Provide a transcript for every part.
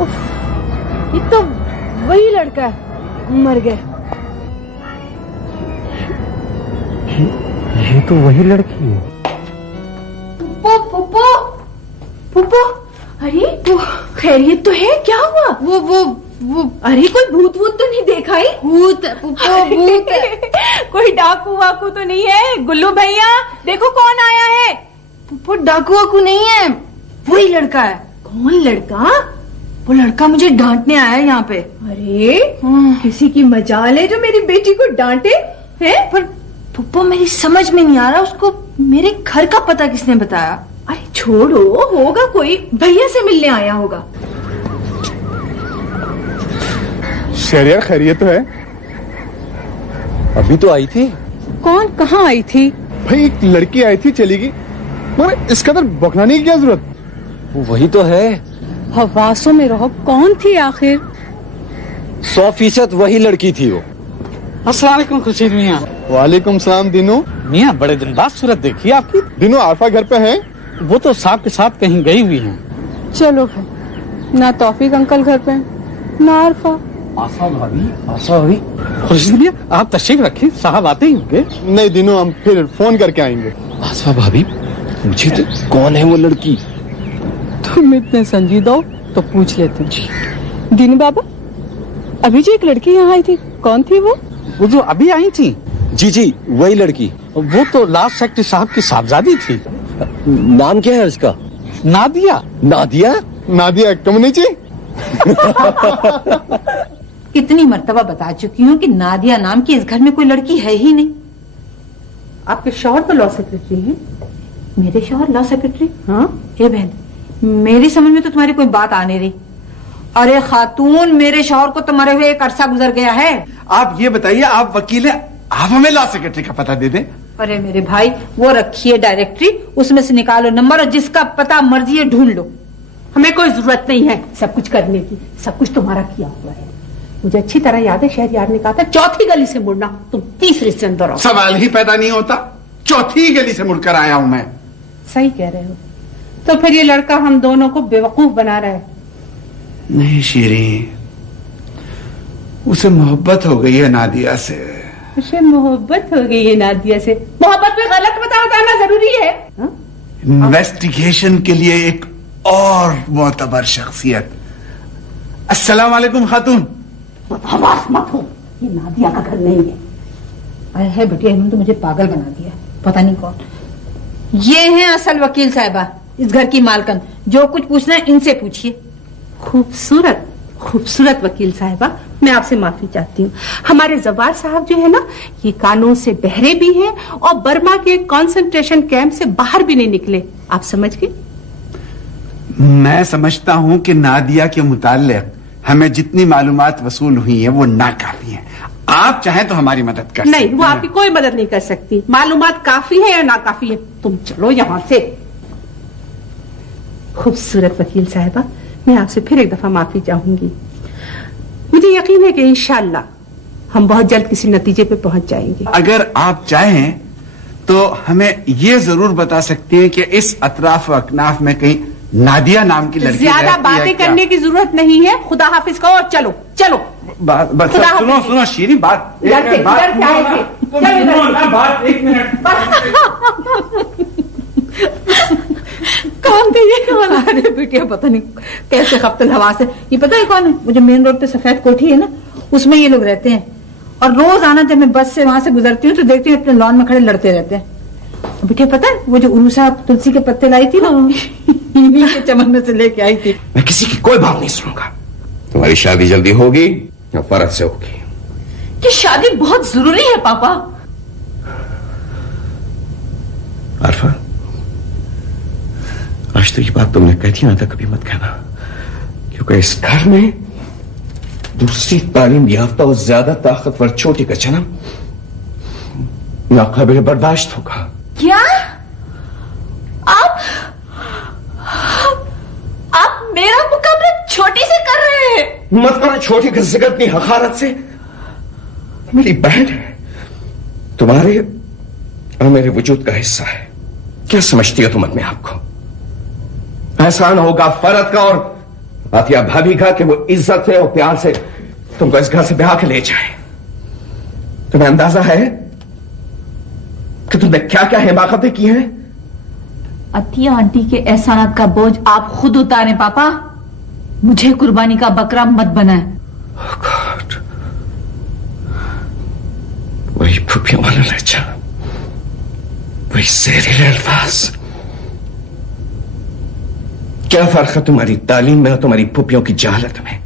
ये तो वही लड़का है, मर गया। ये तो वही लड़की है। पुप्पो, अरे वो खैरियत तो है? क्या हुआ? वो अरे कोई भूत तो नहीं देखा ही? भूत कोई डाकू वाकू तो नहीं है? गुल्लू भैया देखो कौन आया है। पुप्पो डाकू वाकू नहीं है, वही लड़का है। कौन लड़का? वो लड़का मुझे डांटने आया है यहाँ पे। अरे किसी की मजाल है जो मेरी बेटी को डांटे है? पर पुप्पो मेरी समझ में नहीं आ रहा, उसको मेरे घर का पता किसने बताया? अरे छोड़ो, होगा कोई भैया से मिलने आया होगा। शहरियार खैरियत तो है? अभी तो आई थी। कौन? कहाँ आई थी? भाई एक लड़की आई थी, चली गई, मगर इस कदर बौखलाने की क्या जरूरत? वही तो है। हवासों में रहो, कौन थी आखिर? 100% वही लड़की थी वो। अस्सलाम वालेकुम खुर्शीद मियाँ। वालेकुम सलाम दिनू। मियाँ बड़े दिन बाद सूरत देखी आपकी। दिनू आरफा घर पे है? वो तो साहब के साथ कहीं गई हुई हैं। चलो फिर, ना तौफीक अंकल घर पे ना आरफा। आशा भाभी। खुर्शीद मियाँ आप तशरीफ रखिए, साहब आते ही होंगे। नहीं दिनू, हम फिर फोन करके आएंगे। आसफा भाभी, मुझे तो कौन है वो लड़की? तुम इतने संजीदा हो तो पूछ लेते हैं। दीनू बाबा, अभी जो एक लड़की यहाँ आई थी, कौन थी वो? वो जो अभी आई थी? जी वही लड़की। वो तो लास्ट सेक्रेटरी साहब की साहबजादी थी। नाम क्या है उसका? नादिया। नादिया कम्युनिटी। कितनी मर्तबा बता चुकी हूँ कि नादिया नाम की इस घर में कोई लड़की है ही नहीं। आपके शौहर तो लॉ सेक्रेटरी हैं। मेरे शौहर लॉ सेक्रेटरी? हाँ। हे बहन, मेरी समझ में तो तुम्हारी कोई बात आ नहीं रही। अरे खातून, मेरे शौहर को तुम्हारे हुए एक अरसा गुजर गया है। आप ये बताइए, आप वकील हैं, आप हमें लॉ सेक्रेटरी का पता दे दें। अरे मेरे भाई, वो रखिए डायरेक्टरी, उसमें से निकालो नंबर और जिसका पता मर्जी है ढूंढ लो। हमें कोई जरूरत नहीं है सब कुछ करने की, सब कुछ तुम्हारा किया हुआ है। मुझे अच्छी तरह याद है, शहरयार ने कहा था चौथी गली से मुड़ना, तुम तीसरी से अंदर आओ। सवाल ही पैदा नहीं होता, चौथी गली से मुड़कर आया हूं मैं। सही कह रहे हो। तो फिर ये लड़का हम दोनों को बेवकूफ बना रहा है। नहीं शीरी, उसे मोहब्बत हो गई है नादिया से। उसे मोहब्बत हो गई है नादिया से? मोहब्बत में गलत बताना जरूरी है? इन्वेस्टिगेशन के लिए एक और मोतबर शख्सियत। अस्सलाम वालेकुम खातून। बदहवास मत हो, ये नादिया का घर नहीं है। अरे है बेटिया, इन्होंने तो मुझे पागल बना दिया, पता नहीं कौन। ये है असल वकील साहिबा, इस घर की मालकन। जो कुछ पूछना है इनसे पूछिए। खूबसूरत वकील साहिबा, मैं आपसे माफी चाहती हूँ। हमारे जवार साहब जो है ना, ये कानून से बहरे भी हैं और बर्मा के कंसंट्रेशन कैंप से बाहर भी नहीं निकले। आप समझ गए? मैं समझता हूं कि नादिया के मुताल्लिक हमें जितनी मालूमात वसूल हुई है वो नाकाफी है। आप चाहें तो हमारी मदद कर नहीं, वो आपकी कोई मदद नहीं कर सकती। मालूमात काफी है या नाकाफी है, तुम चलो यहाँ से। खूबसूरत वकील साहिबा, मैं आपसे फिर एक दफा माफी चाहूंगी। मुझे यकीन है कि इंशाअल्लाह हम बहुत जल्द किसी नतीजे पे पहुंच जाएंगे। अगर आप चाहें तो हमें ये जरूर बता सकते हैं कि इस अतराफ व अकनाफ में कहीं नादिया नाम की लड़की ज्यादा बातें करने की जरूरत नहीं है। खुदा हाफिज कहो और चलो चलो। सुनो शीरी, बात एक मिनट। कौन थे ये? अरे बेटिया पता नहीं कैसे खप्तल हवा से। ये पता है कौन है? वो जो मेन रोड पे सफेद कोठी है ना, उसमें ये लोग रहते हैं। और रोज आना, जब मैं बस से वहां से गुजरती हूँ तो देखती हूँ अपने लॉन में खड़े लड़ते रहते हैं। बेटिया पता है, वो जो उरूसा तुलसी के पत्ते लाई थी ना, इन्हीं के चमन में से लेके आई थी। मैं किसी की कोई बात नहीं सुनूंगा। तुम्हारी शादी जल्दी होगी या फर्ज से होगी? कि शादी बहुत जरूरी है पापा। आरफा, आज तो ये बात तुमने कह दी ना, था कभी मत कहना, क्योंकि इस घर में दूसरी तालीम याफ्ता और ज्यादा ताकतवर छोटी का जन्म नाकाबिल बर्दाश्त होगा। क्या आप मेरा मुकाबला छोटी से कर रहे हैं? मत करो छोटी का जिक्र अपनी हकारत से। मेरी बहन है, तुम्हारे और मेरे वजूद का हिस्सा है। क्या समझती हो तुम अपने आप को? एहसान होगा फर्द का और आतिया भाभी का कि वो इज्जत से और प्यार से तुमको इस घर से ब्याह के ले जाए। तुम्हें अंदाजा है कि तुमने क्या क्या हिमाकतें की हैं? अतिया आंटी के एहसानात का बोझ आप खुद उतारें पापा। मुझे कुर्बानी का बकरा मत बनाए। वही फुफियों वाला लहजा, वही ज़हरीले अल्फाज। क्या फर्क है तुम्हारी तालीम में और तुम्हारी फुफियों की जहालत में?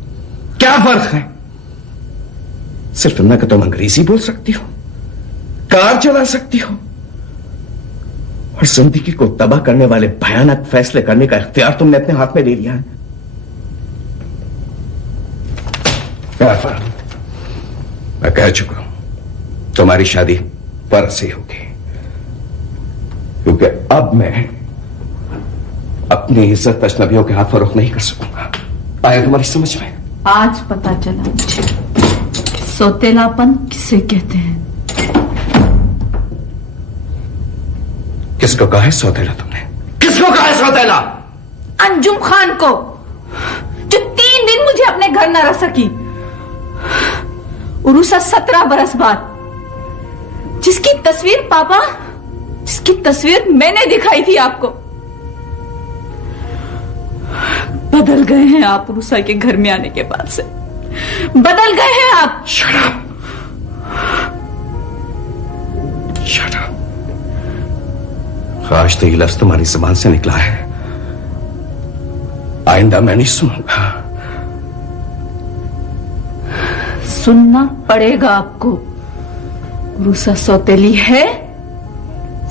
क्या फर्क है? सिर्फ इतना कि तुम अंग्रेजी बोल सकती हो, कार चला सकती हो और जिंदगी को तबाह करने वाले भयानक फैसले करने का इख्तियार तुमने अपने हाथ में ले लिया है। मैं कह चुका हूं तुम्हारी शादी फर्ज से होगी, क्योंकि अब मैं अपनी इज्जत अजनबियों के हाथ फरोख्त नहीं कर सकूंगा। आया तुम्हारी समझ में? आज पता चला मुझे सौतेलापन किसे कहते हैं। किसको कहा है सौतेला तुमने? किसको कहा है सौतेला? अंजुम खान को, जो 3 दिन मुझे अपने घर न रख सकी। उरूसा 17 बरस बाद, जिसकी तस्वीर पापा, जिसकी तस्वीर मैंने दिखाई थी आपको। बदल गए हैं आप उरूसा के घर में आने के बाद से, बदल गए हैं आप। शराब आज तो ये लफ्ज तुम्हारी जुबान से निकला है, आइंदा मैं नहीं सुनूंगा। सुनना पड़ेगा आपको। रूसा सौतेली है,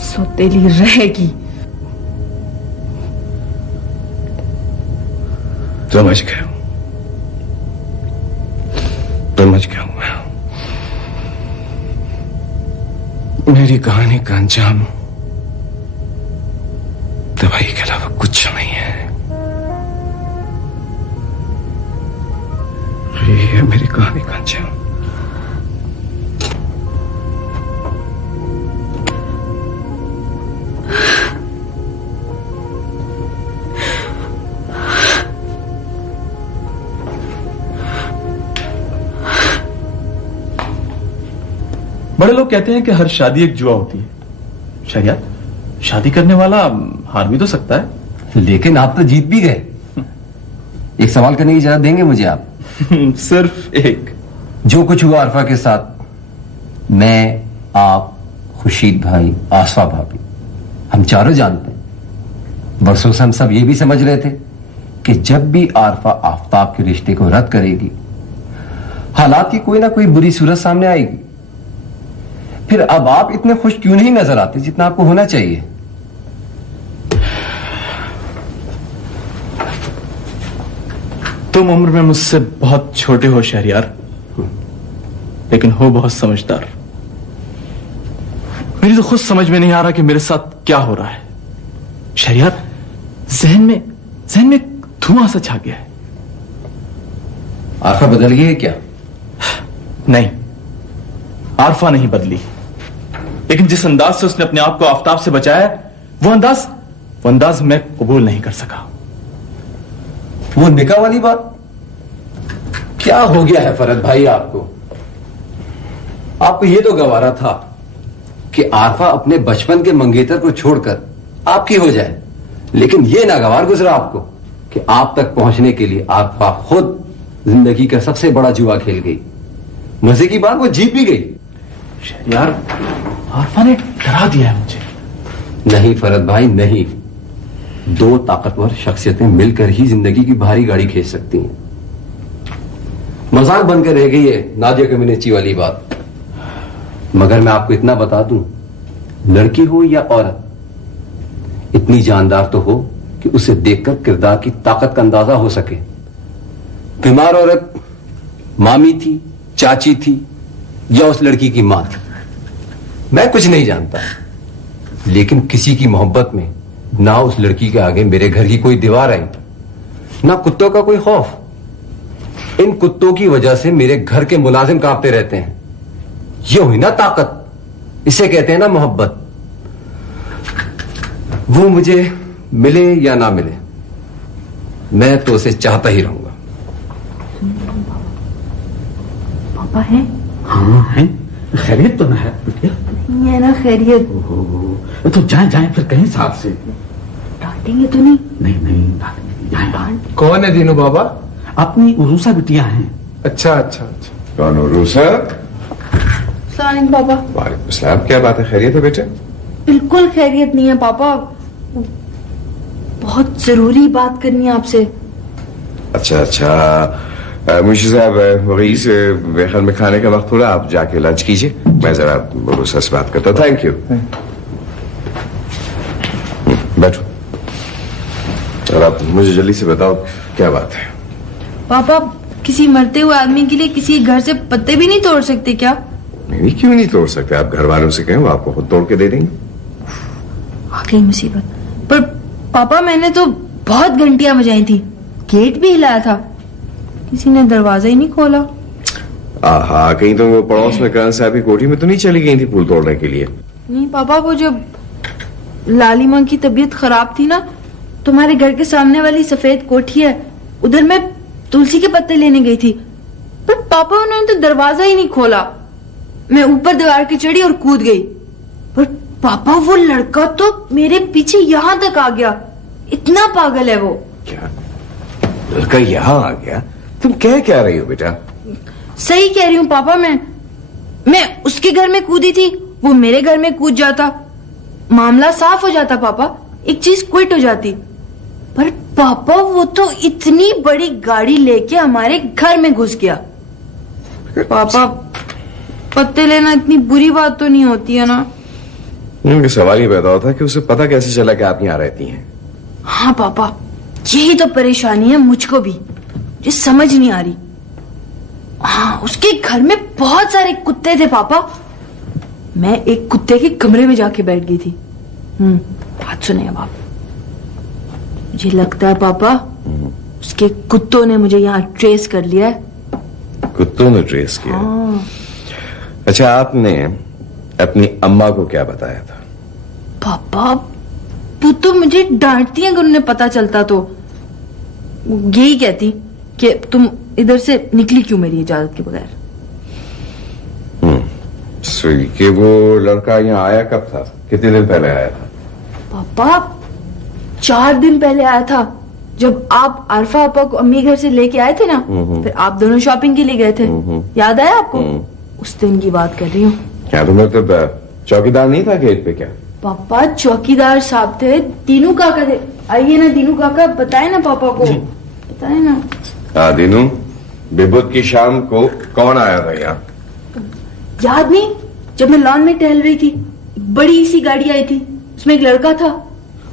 सौतेली रहेगी। समझ गया, समझ गया हूं मैं। मेरी कहानी का अंजाम दवाई के अलावा कुछ नहीं है। ये है मेरी कहानी का अंजाम। बड़े लोग कहते हैं कि हर शादी एक जुआ होती है। शरियत, शादी करने वाला हार भी तो सकता है। लेकिन आप तो जीत भी गए। एक सवाल करने की इजाजत देंगे मुझे आप? सिर्फ एक। जो कुछ हुआ आरफा के साथ, मैं, आप, खुर्शीद भाई, आसफा भाभी, हम चारों जानते हैं। बरसों से हम सब ये भी समझ रहे थे कि जब भी आरफा आफ्ताब के रिश्ते को रद्द करेगी, हालात की कोई ना कोई बुरी सूरत सामने आएगी। फिर अब आप इतने खुश क्यों नहीं नजर आते जितना आपको होना चाहिए? तुम उम्र में मुझसे बहुत छोटे हो शहरियार, लेकिन हो बहुत समझदार। मेरी तो खुद समझ में नहीं आ रहा कि मेरे साथ क्या हो रहा है। शहरियार, जहन में धुआं सा छा गया है। आरफा बदल गई है क्या? नहीं, आरफा नहीं बदली, लेकिन जिस अंदाज से उसने अपने आप को आफताब से बचाया, वो अंदाज मैं कबूल नहीं कर सका। वो निकाह वाली बात क्या हो गया है फरद भाई? आपको ये तो गवारा था कि आरफा अपने बचपन के मंगेतर को छोड़कर आपकी हो जाए, लेकिन ये नागवार गुजरा आपको कि आप तक पहुंचने के लिए आरफा खुद जिंदगी का सबसे बड़ा जुआ खेल गई। मजे की बात, वो जीत भी गई। यार, आरफा ने डरा दिया है मुझे। नहीं फरद भाई, नहीं। 2 ताकतवर शख्सियतें मिलकर ही जिंदगी की भारी गाड़ी खींच सकती हैं। मजाक बनकर रह गई है नादिया कम्युनिटी वाली बात। मगर मैं आपको इतना बता दूं, लड़की हो या औरत, इतनी जानदार तो हो कि उसे देखकर किरदार की ताकत का अंदाजा हो सके। बीमार औरत मामी थी, चाची थी या उस लड़की की मां थी, मैं कुछ नहीं जानता, लेकिन किसी की मोहब्बत में ना उस लड़की के आगे मेरे घर की कोई दीवार आई, ना कुत्तों का कोई खौफ। इन कुत्तों की वजह से मेरे घर के मुलाजिम कांपते रहते हैं। ये हुई ना ताकत, इसे कहते हैं ना मोहब्बत। वो मुझे मिले या ना मिले, मैं तो उसे चाहता ही रहूंगा। पापा है? हाँ है। खैरियत तो ना है बिटिया? नहीं है ना खैरियत। तो जाए फिर कहीं साथ से। डांटेंगे तो नहीं? नहीं डांटेंगे। कौन है दीनू बाबा? अपनी उरूसा बिटिया हैं। अच्छा अच्छा अच्छा। कौन उरूसा? सलाम पापा। वालेकुम सलाम। क्या बात है, खैरियत है बेटे? बिल्कुल खैरियत नहीं है पापा, बहुत जरूरी बात करनी है आपसे। अच्छा मुंशी साहब, वगीस मेरे ख्याल में खाने का वक्त हो रहा, आप जाके लंच कीजिए, मैं जरा उरूसा से बात करता हूँ। Thank you. बैठो और आप मुझे जल्दी से बताओ क्या बात है। पापा, किसी मरते हुए आदमी के लिए किसी घर से पत्ते भी नहीं तोड़ सकते क्या? नहीं, क्यों नहीं तोड़ सकते? आप घर वालों से कहें, वो आपको खुद तोड़ के दे देंगे। आ गई मुसीबत। पर पापा, मैंने तो बहुत घंटियां बजाई थी, गेट भी हिलाया था, किसी ने दरवाजा ही नहीं खोला। आहा, कहीं तो वो पड़ोस में करण साहब की कोठी में तो नहीं चली गई थी फूल तोड़ने के लिए? नहीं पापा, वो जब लालिमा की तबीयत खराब थी ना, तुम्हारे घर के सामने वाली सफेद कोठी है, उधर मैं तुलसी के पत्ते लेने गई थी, पर पापा उन्होंने तो दरवाजा ही नहीं खोला। मैं ऊपर दीवार की चढ़ी और कूद गई, पर पापा वो लड़का तो मेरे पीछे यहाँ तक आ गया। इतना पागल है वो। क्या लड़का यहाँ आ गया? तुम क्या रही हो बेटा? सही कह रही हूँ पापा, मैं उसके घर में कूदी थी, वो मेरे घर में कूद जाता, मामला साफ हो जाता पापा, एक चीज क्विट हो जाती। पर पापा वो तो इतनी बड़ी गाड़ी लेके हमारे घर में घुस गया। पापा, पत्ते लेना इतनी बुरी बात तो नहीं होती है ना? मुझे सवाल ही पैदा होता कि उसे पता कैसे चला कि आप यहाँ रहती हैं। हाँ पापा, यही तो परेशानी है मुझको भी, जो समझ नहीं आ रही। हाँ, उसके घर में बहुत सारे कुत्ते थे पापा, मैं एक कुत्ते के कमरे में जाके बैठ गई थी। बात सुने अब आप। मुझे लगता है पापा उसके कुत्तों ने मुझे यहाँ ट्रेस कर लिया है। कुत्तों ने ट्रेस किया? हाँ। अच्छा, आपने अपनी अम्मा को क्या बताया था? पापा, वो तो मुझे डांटती है अगर उन्हें पता चलता तो। यही कहती कि तुम इधर से निकली क्यों मेरी इजाजत के बगैर। कि वो लड़का यहाँ आया कब था? कितने दिन पहले आया था? पापा, 4 दिन पहले आया था, जब आप आरफा आपा को अम्मी घर से लेके आए थे ना, फिर आप दोनों शॉपिंग के लिए गए थे, याद आया आपको? उस दिन की बात कर रही हूँ। क्या तुम्हें तो चौकीदार नहीं था गेट पे क्या? पापा, चौकीदार साहब थे, दीनू काका थे। आइए ना दीनू काका, बताए ना पापा को, बताए ना। हाँ दीनू, बिबुत की शाम को कौन आया था यहाँ? याद नहीं, जब मैं लॉन में टहल रही थी, बड़ी सी गाड़ी आई थी, उसमें एक लड़का था।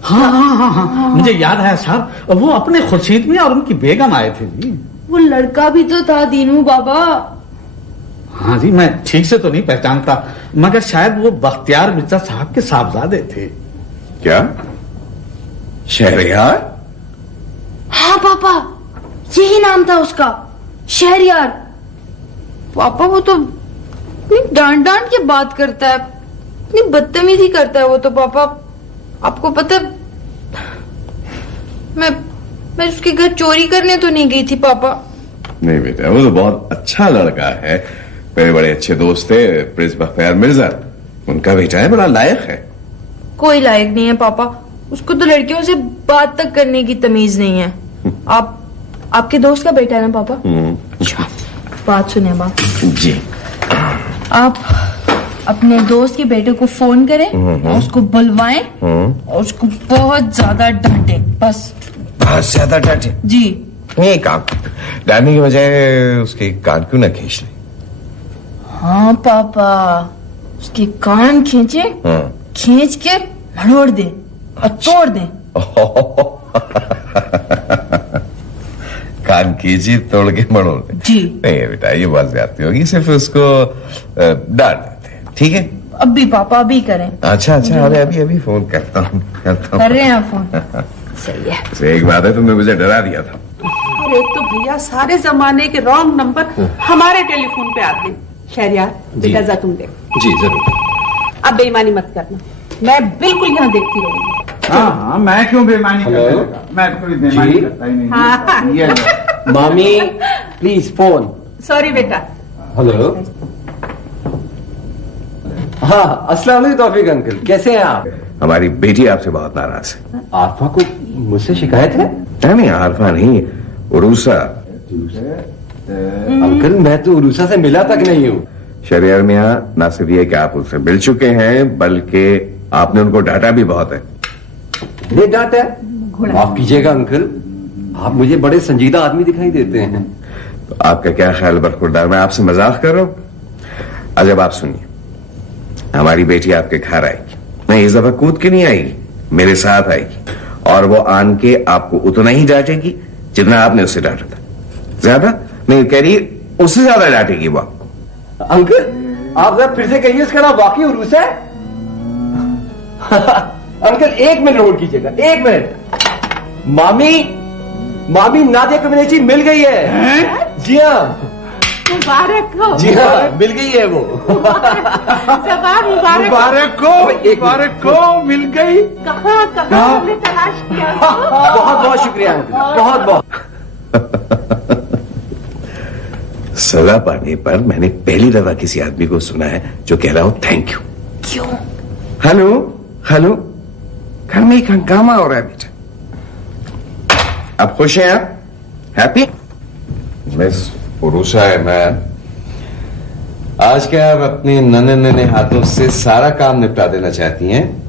हाँ, मुझे याद है साहब, वो अपने खुर्शीद में और उनकी बेगम आए थे जी। वो लड़का भी तो था दीनू बाबा। हाँ जी, मैं ठीक से तो नहीं पहचानता, मगर शायद वो बख्तियार मिर्जा साहब के साहबजादे थे। क्या? शहरयार? हाँ पापा, यही नाम था उसका, शहरयार। पापा, वो तो इतनी डांट के बात करता है, इतनी बदतमीजी करता है वो तो। पापा, आपको पता है, मैं उसके घर चोरी करने तो नहीं गई थी पापा। नहीं बेटा, वो तो बहुत अच्छा लड़का है, मेरे बड़े अच्छे दोस्त थे प्रिंस बख्तियार मिर्जा, उनका बेटा है, बड़ा लायक है। कोई लायक नहीं है पापा, उसको तो लड़कियों से बात तक करने की तमीज नहीं है। आपके दोस्त का बेटा है ना पापा? बात सुने बाप जी, आप अपने दोस्त के बेटे को फोन करें और उसको बुलवाएं और उसको बहुत ज्यादा डांटे, बस। बहुत ज्यादा डांटे? जी। नहीं, काम डांटने की बजाय उसके कान क्यों ना खींच ले? हाँ पापा, उसके कान खींचे, खींच के मरोड़ दे और तोड़ दे। कान खींची तोड़ के मरोड़ दे? जी। नहीं बेटा, ये बात ज्यादती होगी, सिर्फ उसको डांट देते हैं, ठीक है? अभी पापा, अभी करें। अच्छा, अभी फोन करता हूँ। कर रहे हैं फोन? सही है। तो एक बात है, तुमने मुझे डरा दिया था। अरे तो भैया, सारे जमाने के रॉन्ग नंबर हमारे टेलीफोन पे आते हैं। शहरयार, बेटा जा तुम देख। जी जरूर। अब बेईमानी मत करना, मैं बिल्कुल यहाँ देखती रहूंगी। हाँ, मैं क्यों बेईमानी करूंगा? मैं कोई बेईमानी करता ही नहीं। हाँ। ये मामी प्लीज फोन। सॉरी बेटा। हेलो। हाँ, अस्सलाम वालेकुम तौफीक अंकल, कैसे हैं आप? हमारी बेटी आपसे बहुत नाराज है। आरफा को मुझसे शिकायत है? नहीं, आरफा नहीं, उरूसा। अंकल मैं तो उरूसा से मिला तक नहीं हूँ। शरियर मियाँ, ना सिर्फ ये कि आप उससे मिल चुके हैं बल्कि आपने उनको डांटा भी बहुत है। ये डांटा? माफ कीजिएगा अंकल, आप मुझे बड़े संजीदा आदमी दिखाई देते हैं। तो आपका क्या ख्याल बरखुरदार, मैं आपसे मजाक कर रहा हूँ? अजब, आप सुनिए, हमारी बेटी आपके घर आएगी। नहीं, इस दफा कूद के नहीं आएगी, मेरे साथ आएगी, और वो आन के आपको उतना ही डांटेगी जितना आपने उससे डांटा था। ज्यादा नहीं कह रही, उससे ज्यादा डांटेगी वो आपको। अंकल आप जरा फिर से कहिए, इसका नाम वाकई उरूस है? अंकल 1 मिनट होल्ड कीजिएगा, 1 मिनट। मामी नादिया कम्युनिटी मिल गई है। जी हाँ, मुबारक हो। जी हाँ, मिल गई है वो। मुबारक को मिल गई। कहाँ हमने तलाश किया? बहुत बहुत शुक्रिया अंकल, बहुत बहुत। सजा पाने पर मैंने पहली दफा किसी आदमी को सुना है जो कह रहा हो थैंक यू। क्यों? हेलो हेलो, घर में एक हंगामा हो रहा है बेटा। आप खुश हैं? आप हैप्पी? मिस उरूसा है, मैं आज क्या आप अपने नन्हे हाथों से सारा काम निपटा देना चाहती हैं?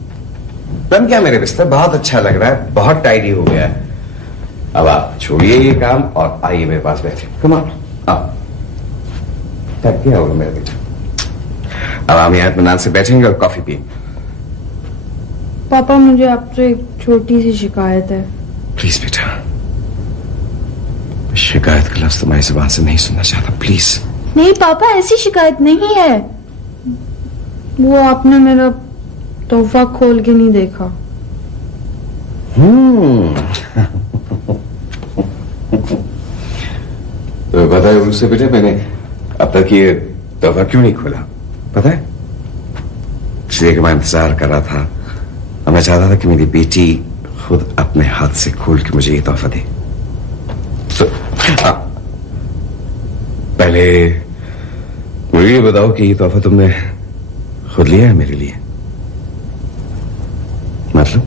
बन गया मेरे बिस्तर, बहुत अच्छा लग रहा है, बहुत टाइडी हो गया है। अब आप छोड़िए ये काम और आइए मेरे पास बैठे। कम ऑन, आप थक गया होगा मेरा बेटा। अब हम यहाँ इत्मीनान से बैठेंगे और कॉफी पिएंगे। पापा मुझे आपसे एक छोटी सी शिकायत है। प्लीज बेटा, शिकायत का लफ्ज तुम्हारी जुबान से नहीं सुनना चाहता, प्लीज। नहीं पापा, ऐसी शिकायत नहीं है। वो आपने मेरा तोहफा खोल के नहीं देखा। तो पता है उससे बेटे, मैंने अब तक ये तोहफा क्यों नहीं खोला पता है? इसलिए कि मैं इंतजार कर रहा था और मैं चाहता था कि मेरी बेटी खुद अपने हाथ से खोल के मुझे ये तोहफा दे। तो पहले मुझे ये बताओ कि ये तोहफा तुमने खुद लिया है मेरे लिए? मतलब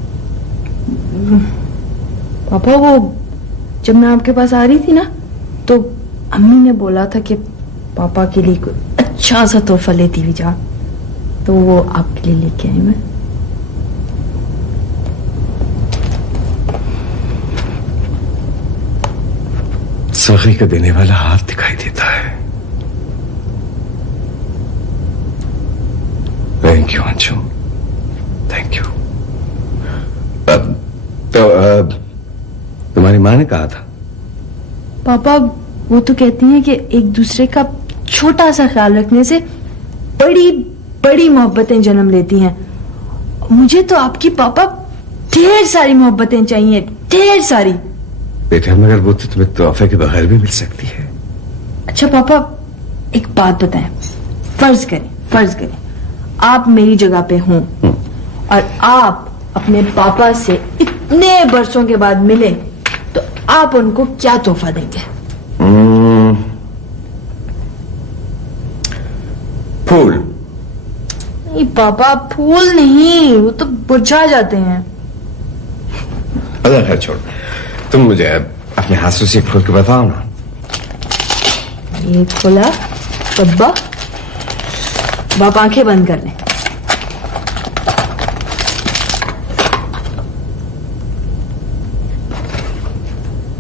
पापा, वो जब मैं आपके पास आ रही थी ना, तो अम्मी ने बोला था कि पापा के लिए कोई अच्छा सा तोहफा लेती हुई जा, तो वो आपके लिए लेके आई मैं। सखी का देने वाला हाथ दिखाई देता है। Thank you Anshu, thank you. तो तुम्हारी माँ ने कहा था? पापा वो तो कहती हैं कि एक दूसरे का छोटा सा ख्याल रखने से बड़ी बड़ी मोहब्बतें जन्म लेती हैं। मुझे तो आपकी पापा ढेर सारी मोहब्बतें चाहिए, ढेर सारी। बेटा मगर वो तो तुम्हें तोहफे के बगैर भी मिल सकती है। अच्छा पापा, एक बात बताएं, फर्ज करें आप मेरी जगह पे हों और आप अपने पापा से इतने बरसों के बाद मिले, तो आप उनको क्या तोहफा देंगे? फूल। नहीं पापा, फूल नहीं, वो तो बुझा जाते हैं। अच्छा छोड़, तुम मुझे अपने हाथों से खोल के बताओ ना। ये खुला डब्बा, आप आंखें बंद कर लें।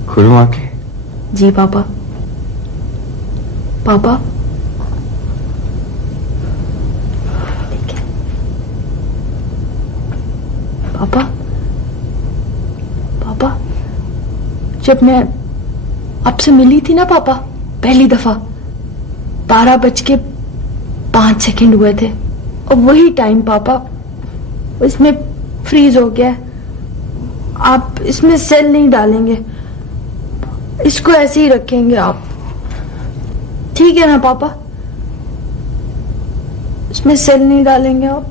खोलूं आंखें? जी पापा। पापा पापा पापा, जब मैं आपसे मिली थी ना पापा पहली दफा, 12:05 हुए थे, और वही टाइम पापा इसमें फ्रीज हो गया। आप इसमें सेल नहीं डालेंगे, इसको ऐसे ही रखेंगे आप, ठीक है ना पापा? इसमें सेल नहीं डालेंगे आप?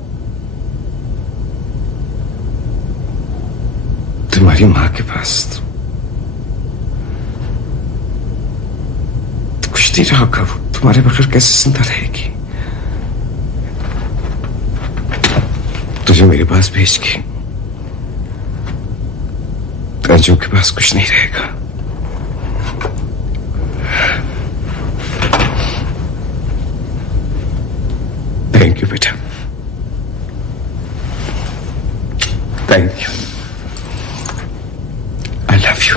तुम्हारी माँ के पास कुछ नहीं रहा होगा। वो तुम्हारे बगैर कैसे जिंदा रहेगी? तुझे मेरे पास भेज के अर्जुन के पास कुछ नहीं रहेगा। थैंक यू बेटा, thank you. I love you.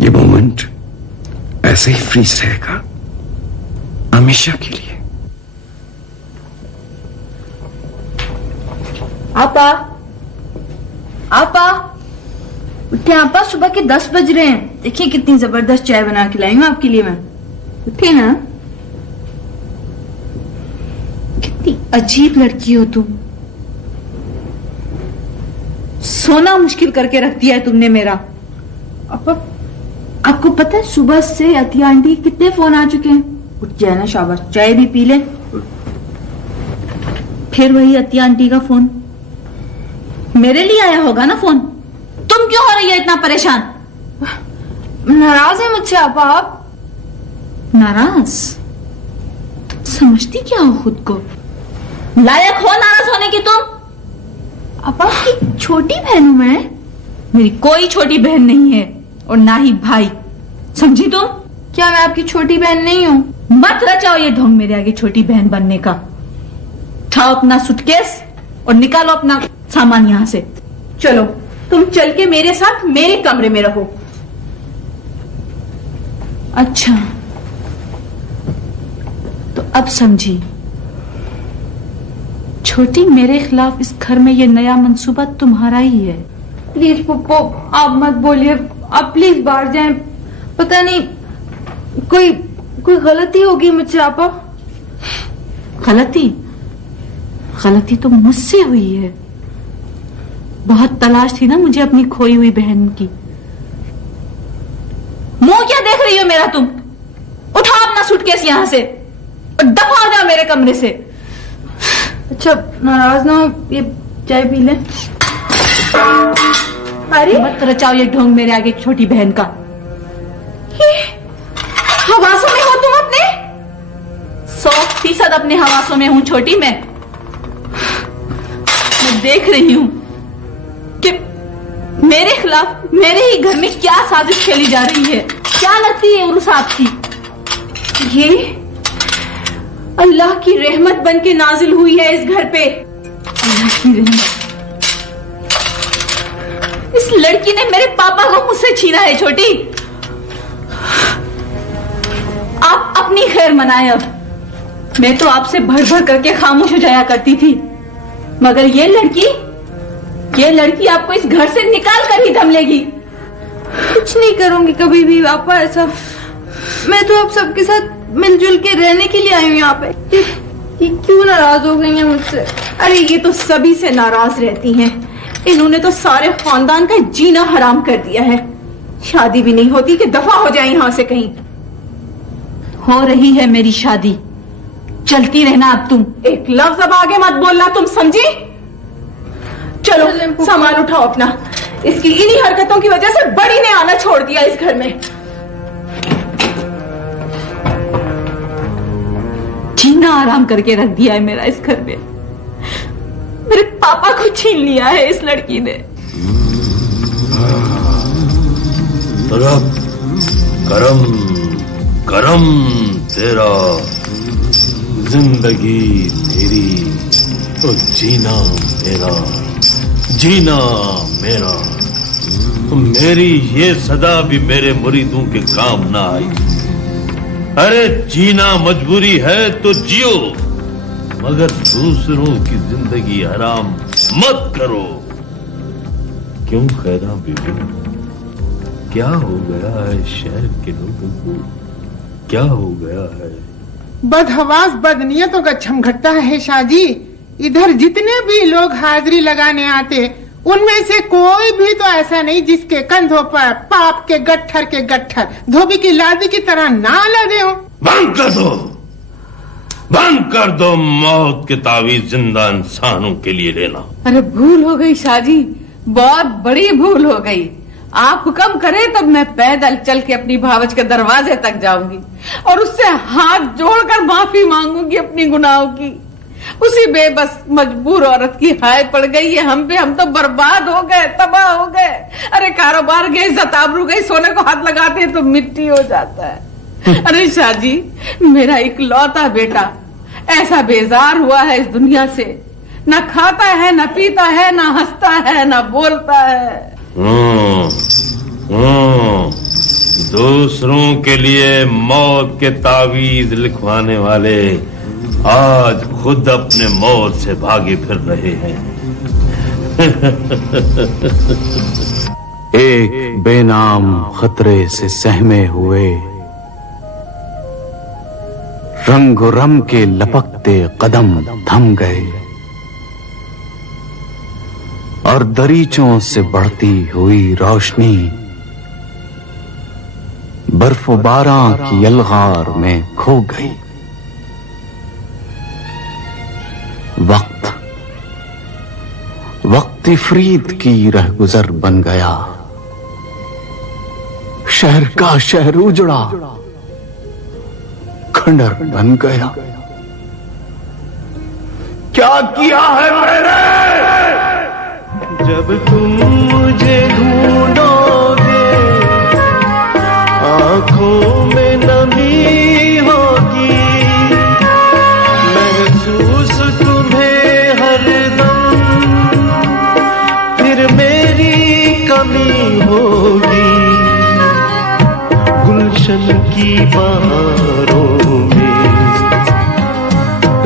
ये मोमेंट ऐसे ही फ्रीज रहेगा हमेशा के लिए। आपा, आपा उठे आपा, सुबह के 10 बज रहे हैं। देखिए कितनी जबरदस्त चाय बना के लाई हूं आपके लिए मैं। उठे ना। कितनी अजीब लड़की हो तुम। सोना मुश्किल करके रख दिया है तुमने मेरा। आपा, आपको पता है सुबह से अतिया आंटी कितने फोन आ चुके हैं। उठ जाए ना, शाबाश, चाय भी पी ले। फिर वही अतिया आंटी का फोन। मेरे लिए आया होगा ना फोन। तुम क्यों हो रही है इतना परेशान? नाराज है मुझसे आपा आप? नाराज? तुम समझती क्या हो खुद को? लायक हो नाराज होने की तुम? आपा की छोटी बहन हूं मैं। मेरी कोई छोटी बहन नहीं है और ना ही भाई, समझी तुम? क्या मैं आपकी छोटी बहन नहीं हूं? मत रचाओ ये ढोंग मेरे आगे छोटी बहन बनने का। उठाओ अपना सूटकेस और निकालो अपना सामान यहां से। चलो तुम चल के मेरे साथ मेरे कमरे में रहो। अच्छा, तो अब समझी। छोटी, मेरे खिलाफ इस घर में ये नया मंसूबा तुम्हारा ही है। प्लीज पप्पो, आप मत बोलिए। आप प्लीज बाहर जाएं। पता नहीं कोई गलती होगी मुझसे आपा। गलती तो मुझसे हुई है। बहुत तलाश थी ना मुझे अपनी खोई हुई बहन की। मुंह क्या देख रही हो मेरा तुम? उठाओ अपना सूटकेस यहां से और दफा हो जाओ मेरे कमरे से। अच्छा, नाराज ना हो, ये चाय पी ले। अरे मत रचाओ ये ढोंग मेरे आगे छोटी बहन का। हवासों में हो तुम अपने? 100% अपने हवासों में हूं छोटी मैं देख रही हूं कि मेरे खिलाफ मेरे ही घर में क्या साजिश खेली जा रही है। क्या लगती है उर्स आपकी? ये अल्लाह की रहमत बन के नाजिल हुई है इस घर पे। अल्लाह की रहमत। इस लड़की ने मेरे पापा को मुझसे छीना है छोटी। आप अपनी खैर मनाए। अब मैं तो आपसे भर भर करके खामोश हो जाया करती थी, मगर ये लड़की आपको इस घर से निकाल कर ही दम लेगी। कुछ नहीं करूंगी कभी भी पापा ऐसा। मैं तो आप सबके साथ मिलजुल के रहने के लिए आई हूँ यहाँ पे। ये क्यों नाराज हो गई हैं मुझसे? अरे ये तो सभी से नाराज रहती हैं। इन्होंने तो सारे खानदान का जीना हराम कर दिया है। शादी भी नहीं होती कि दफा हो जाए यहां से कहीं। हो रही है मेरी शादी, चलती रहना अब तुम। एक लफ्ज अब आगे मत बोलना, तुम समझी? चलो सामान उठाओ अपना। इसकी इन्हीं हरकतों की वजह से बड़ी ने आना छोड़ दिया इस घर में। जीना आराम करके रख दिया है मेरा इस घर में। मेरे पापा को छीन लिया है इस लड़की ने। करम करम तेरा, जिंदगी तेरी तो जीना मेरा, जीना मेरा। मेरी ये सदा भी मेरे मुरीदों के काम ना आई। अरे जीना मजबूरी है तो जियो, मगर दूसरों की जिंदगी हराम मत करो। क्यों खैरा बीबी, क्या हो गया है शहर के लोगों को? क्या हो गया है? बदहवास बदनीयतों का छमघट्टा है शाहजी। इधर जितने भी लोग हाजिरी लगाने आते, उनमें से कोई भी तो ऐसा नहीं जिसके कंधों पर पाप के गट्ठर धोबी की लादी की तरह ना लगे हो। बंद कर दो। बंद कर दो मौत के तावीज जिंदा इंसानों के लिए लेना। अरे भूल हो गई शाहजी, बहुत बड़ी भूल हो गई। आप हुक्म करें तब मैं पैदल चल के अपनी भावज के दरवाजे तक जाऊंगी और उससे हाथ जोड़कर माफी मांगूंगी अपनी गुनाहों की। उसी बेबस मजबूर औरत की हाय पड़ गई है हम पे, हम तो बर्बाद हो गए, तबाह हो गए। अरे कारोबार गए, इज्जत आबरू गई, सोने को हाथ लगाते हैं तो मिट्टी हो जाता है। अरे शाहजी, मेरा इकलौता बेटा ऐसा बेजार हुआ है इस दुनिया से, ना खाता है, ना पीता है, ना हंसता है, ना बोलता है। दूसरों के लिए मौत के तावीज लिखवाने वाले आज खुद अपने मौत से भागे फिर रहे हैं। एक बेनाम खतरे से सहमे हुए रंग के लपकते कदम थम गए और दरीचों से बढ़ती हुई रोशनी बर्फबारा की यलगार में खो गई। वक्त इफरीत की रहगुजर बन गया। शहर का शहर उजड़ा, खंडर बन गया। क्या किया है मैंने? जब तुम मुझे ढूंढोगे, आंखों में नमी होगी, महसूस तुम्हें हरदम फिर मेरी कमी होगी। गुलशन की बहारों में,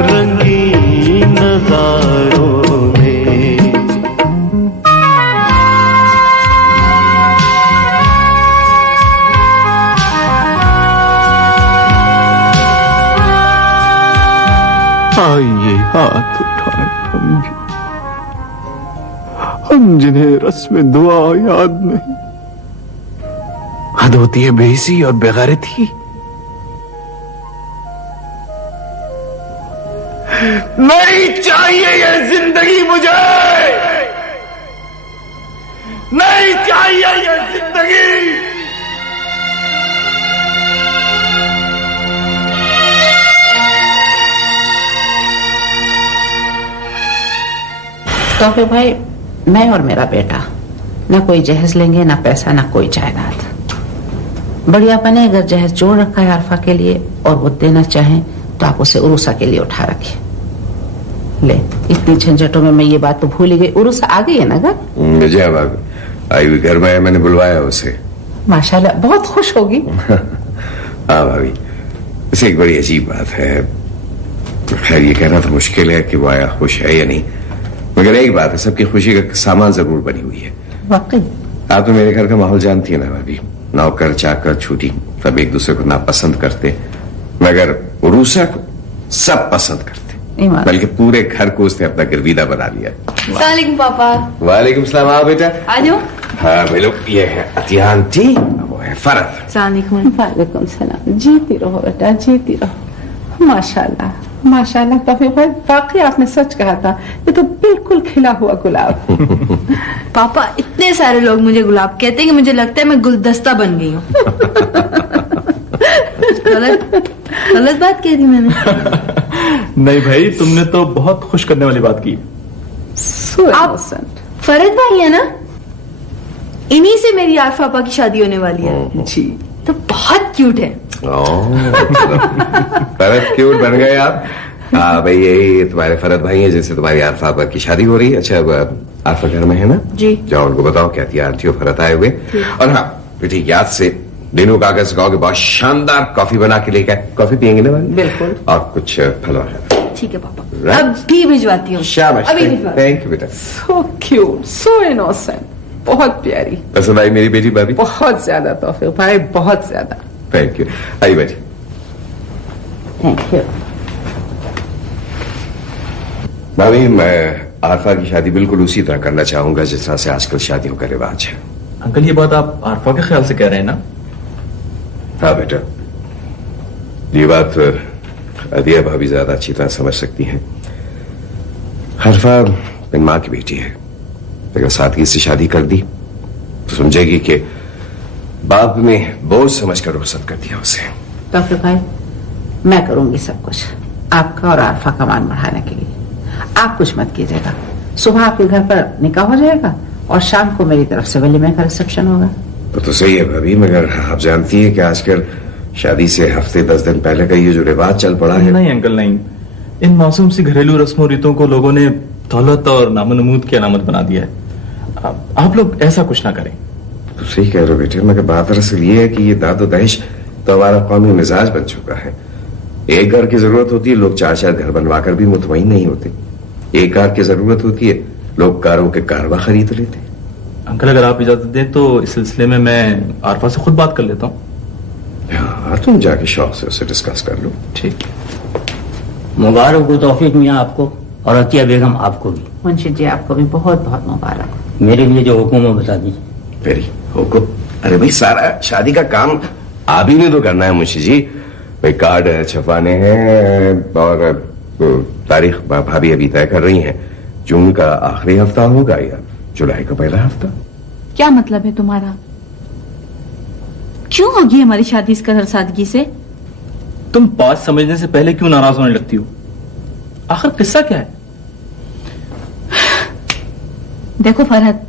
रंगीन नजारों में, आइए हाथ उठाए हम जिन्हें रस्म दुआ याद नहीं। हद होती है बेइज्जती और बेगैरती। नहीं चाहिए ये जिंदगी मुझे, नहीं चाहिए ये जिंदगी। तो फिर भाई, मैं और मेरा बेटा ना कोई जहेज लेंगे, ना पैसा, ना कोई जायदाद। बढ़िया बने अगर जहेज जोड़ रखा है आरफा के लिए और वो देना चाहें तो आप उसे उरूसा के लिए उठा रखिए। ले, इतनी झंझटों में मैं ये बात तो भूल ही गई। उरूसा आ गई है ना घर? जय भाभी आई हुई घर में, मैंने बुलवाया उसे। माशाल्लाह बहुत खुश होगी। हाँ भाभी, इसे एक बड़ी अजीब बात है। खैर ये कहना तो मुश्किल है कि वो आया खुश है या नहीं, मगर एक बात है, सबकी खुशी का सामान जरूर बनी हुई है। वाकई आप तो मेरे घर का माहौल जानती है ना भाभी, नौकर चाकर छूटी सब एक दूसरे को नापसंद करते, मगर उरूसा को सब पसंद करते, बल्कि पूरे घर को उसने अपना गिरवीदा बना लिया। वालेकुम पापा। वालेकुम सलाम। आओ बेटा। आ जाओ। हाँ भाई लोग, ये है अतिया आंटी, वो है फरत। वालेकुम सलाम। जीती रहो बेटा, जीती रहो। माशाल्लाह माशाल्लाह। तौफीक भाई, वाकई आपने सच कहा था, ये तो बिल्कुल खिला हुआ गुलाब। पापा, इतने सारे लोग मुझे गुलाब कहते हैं कि मुझे लगता है मैं गुलदस्ता बन गई हूँ। गलत बात कह दी मैंने? नहीं भाई, तुमने तो बहुत खुश करने वाली बात की। आप फरद भाई है ना? इन्हीं से मेरी आरफा पापा की शादी होने वाली है। जी। तो बहुत क्यूट है। फरद क्यूट बन गए आप। हाँ भाई, यही तुम्हारे फरद भाई हैं जिनसे तुम्हारी आरफा पापा की शादी हो रही है। अच्छा, आरफा घर में है ना? जी। जाओ उनको बताओ क्या थी आंटी और फरद आए हुए। और हाँ बेटी, याद से दिनों का अगर कहो कि बहुत शानदार कॉफी बना के लेकर, कॉफी पियेंगे ना? बिल्कुल। और कुछ फल वगैरह। ठीक है पापा, अब भी भिजवाती हूँ। शाबाश, थैंक यू बेटा। सो क्यूट, सो इनोसेंट, बहुत प्यारी। पसंद आई मेरी बेटी भाभी? बहुत ज्यादा तौफीक भाई, बहुत ज्यादा। Thank you. आइए बेटी। थैंक यू भाभी, मैं आरफा की शादी बिल्कुल उसी तरह करना चाहूंगा जिस तरह से आजकल शादियों का रिवाज है। अंकल, ये बात आप आरफा के ख्याल से कह रहे हैं ना? हाँ बेटा, ये बात नादिया भाभी ज्यादा अच्छी तरह समझ सकती हैं। हरफा मेरी माँ की बेटी है, अगर सादगी से शादी कर दी तो समझेगी कि बाप में बोझ समझकर रुखसत कर दिया उसे। डॉक्टर भाई, मैं करूंगी सब कुछ आपका और आरफा का मान बढ़ाने के लिए। आप कुछ मत कीजिएगा। सुबह आपके घर पर निकाह हो जाएगा और शाम को मेरी तरफ से वलीमे का रिसेप्शन होगा। तो सही है भाभी, मगर आप जानती है कि आजकल शादी से हफ्ते 10 दिन पहले का ये जो रिवाज चल पड़ा है। नहीं अंकल नहीं, इन मासूम सी घरेलू रस्मों रीतों को लोगों ने दौलत और नामनमूद की अलामत बना दिया है। आप लोग ऐसा कुछ ना करें। तो सही कह रहे हो बेटे, मगर बात दरअसल ये है कि ये दादो दहेज तो हमारा कौमी मिजाज बन चुका है। एक घर की जरूरत होती है, लोग 4-4 घर बनवाकर भी मुतमईन नहीं होते। एक कार की जरूरत होती है, लोग कारों के कारवा खरीद लेते। अंकल अगर आप इजाजत दें तो इस सिलसिले में मैं आरफा से खुद बात कर लेता हूँ। हाँ, तुम जाके शौक से उससे डिस्कस कर लो। ठीक। मुबारक हो तौफीक मियाँ आपको और अतिया बेगम आपको भी। मुंशी जी आपको भी बहुत बहुत मुबारक। मेरे लिए जो हुक्म है बता दीजिए। वेरी हुक्म। अरे भाई, सारा शादी का काम आप ही ने तो करना है मुंशी जी। भाई कार्ड छपवाने हैं और तारीख भाभी अभी तय कर रही हैं। जून का आखिरी हफ्ता होगा या जुलाई का पहला हफ्ता। क्या मतलब है तुम्हारा? क्यों होगी हमारी शादी इस कदर सादगी से? तुम बात समझने से पहले क्यों नाराज होने लगती हो? आखिर किस्सा क्या है? देखो फरहत,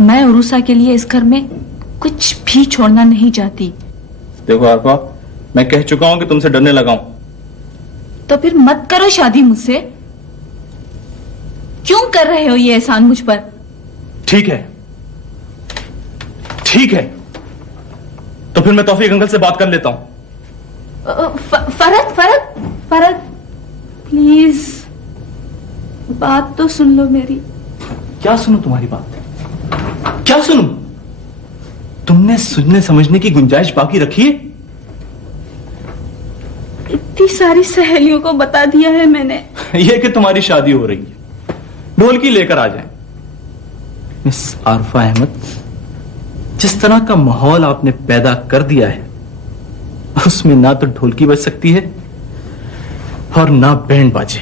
मैं उरूसा के लिए इस घर में कुछ भी छोड़ना नहीं चाहती। देखो आरफा, मैं कह चुका हूं कि तुमसे डरने लगा हूं। तो फिर मत करो शादी मुझसे। क्यों कर रहे हो ये एहसान मुझ पर? ठीक है, ठीक है, तो फिर मैं तौफीक अंकल से बात कर लेता हूं। फरहत फरहत फरहत, प्लीज बात तो सुन लो मेरी। क्या सुनूं तुम्हारी बात? क्या सुनूं? तुमने सुनने समझने की गुंजाइश बाकी रखी है? इतनी सारी सहेलियों को बता दिया है मैंने। यह कि तुम्हारी शादी हो रही है, ढोलकी लेकर आ जाए। मिस आरफा अहमद, जिस तरह का माहौल आपने पैदा कर दिया है उसमें ना तो ढोलकी बज सकती है और ना बैंड बाजे।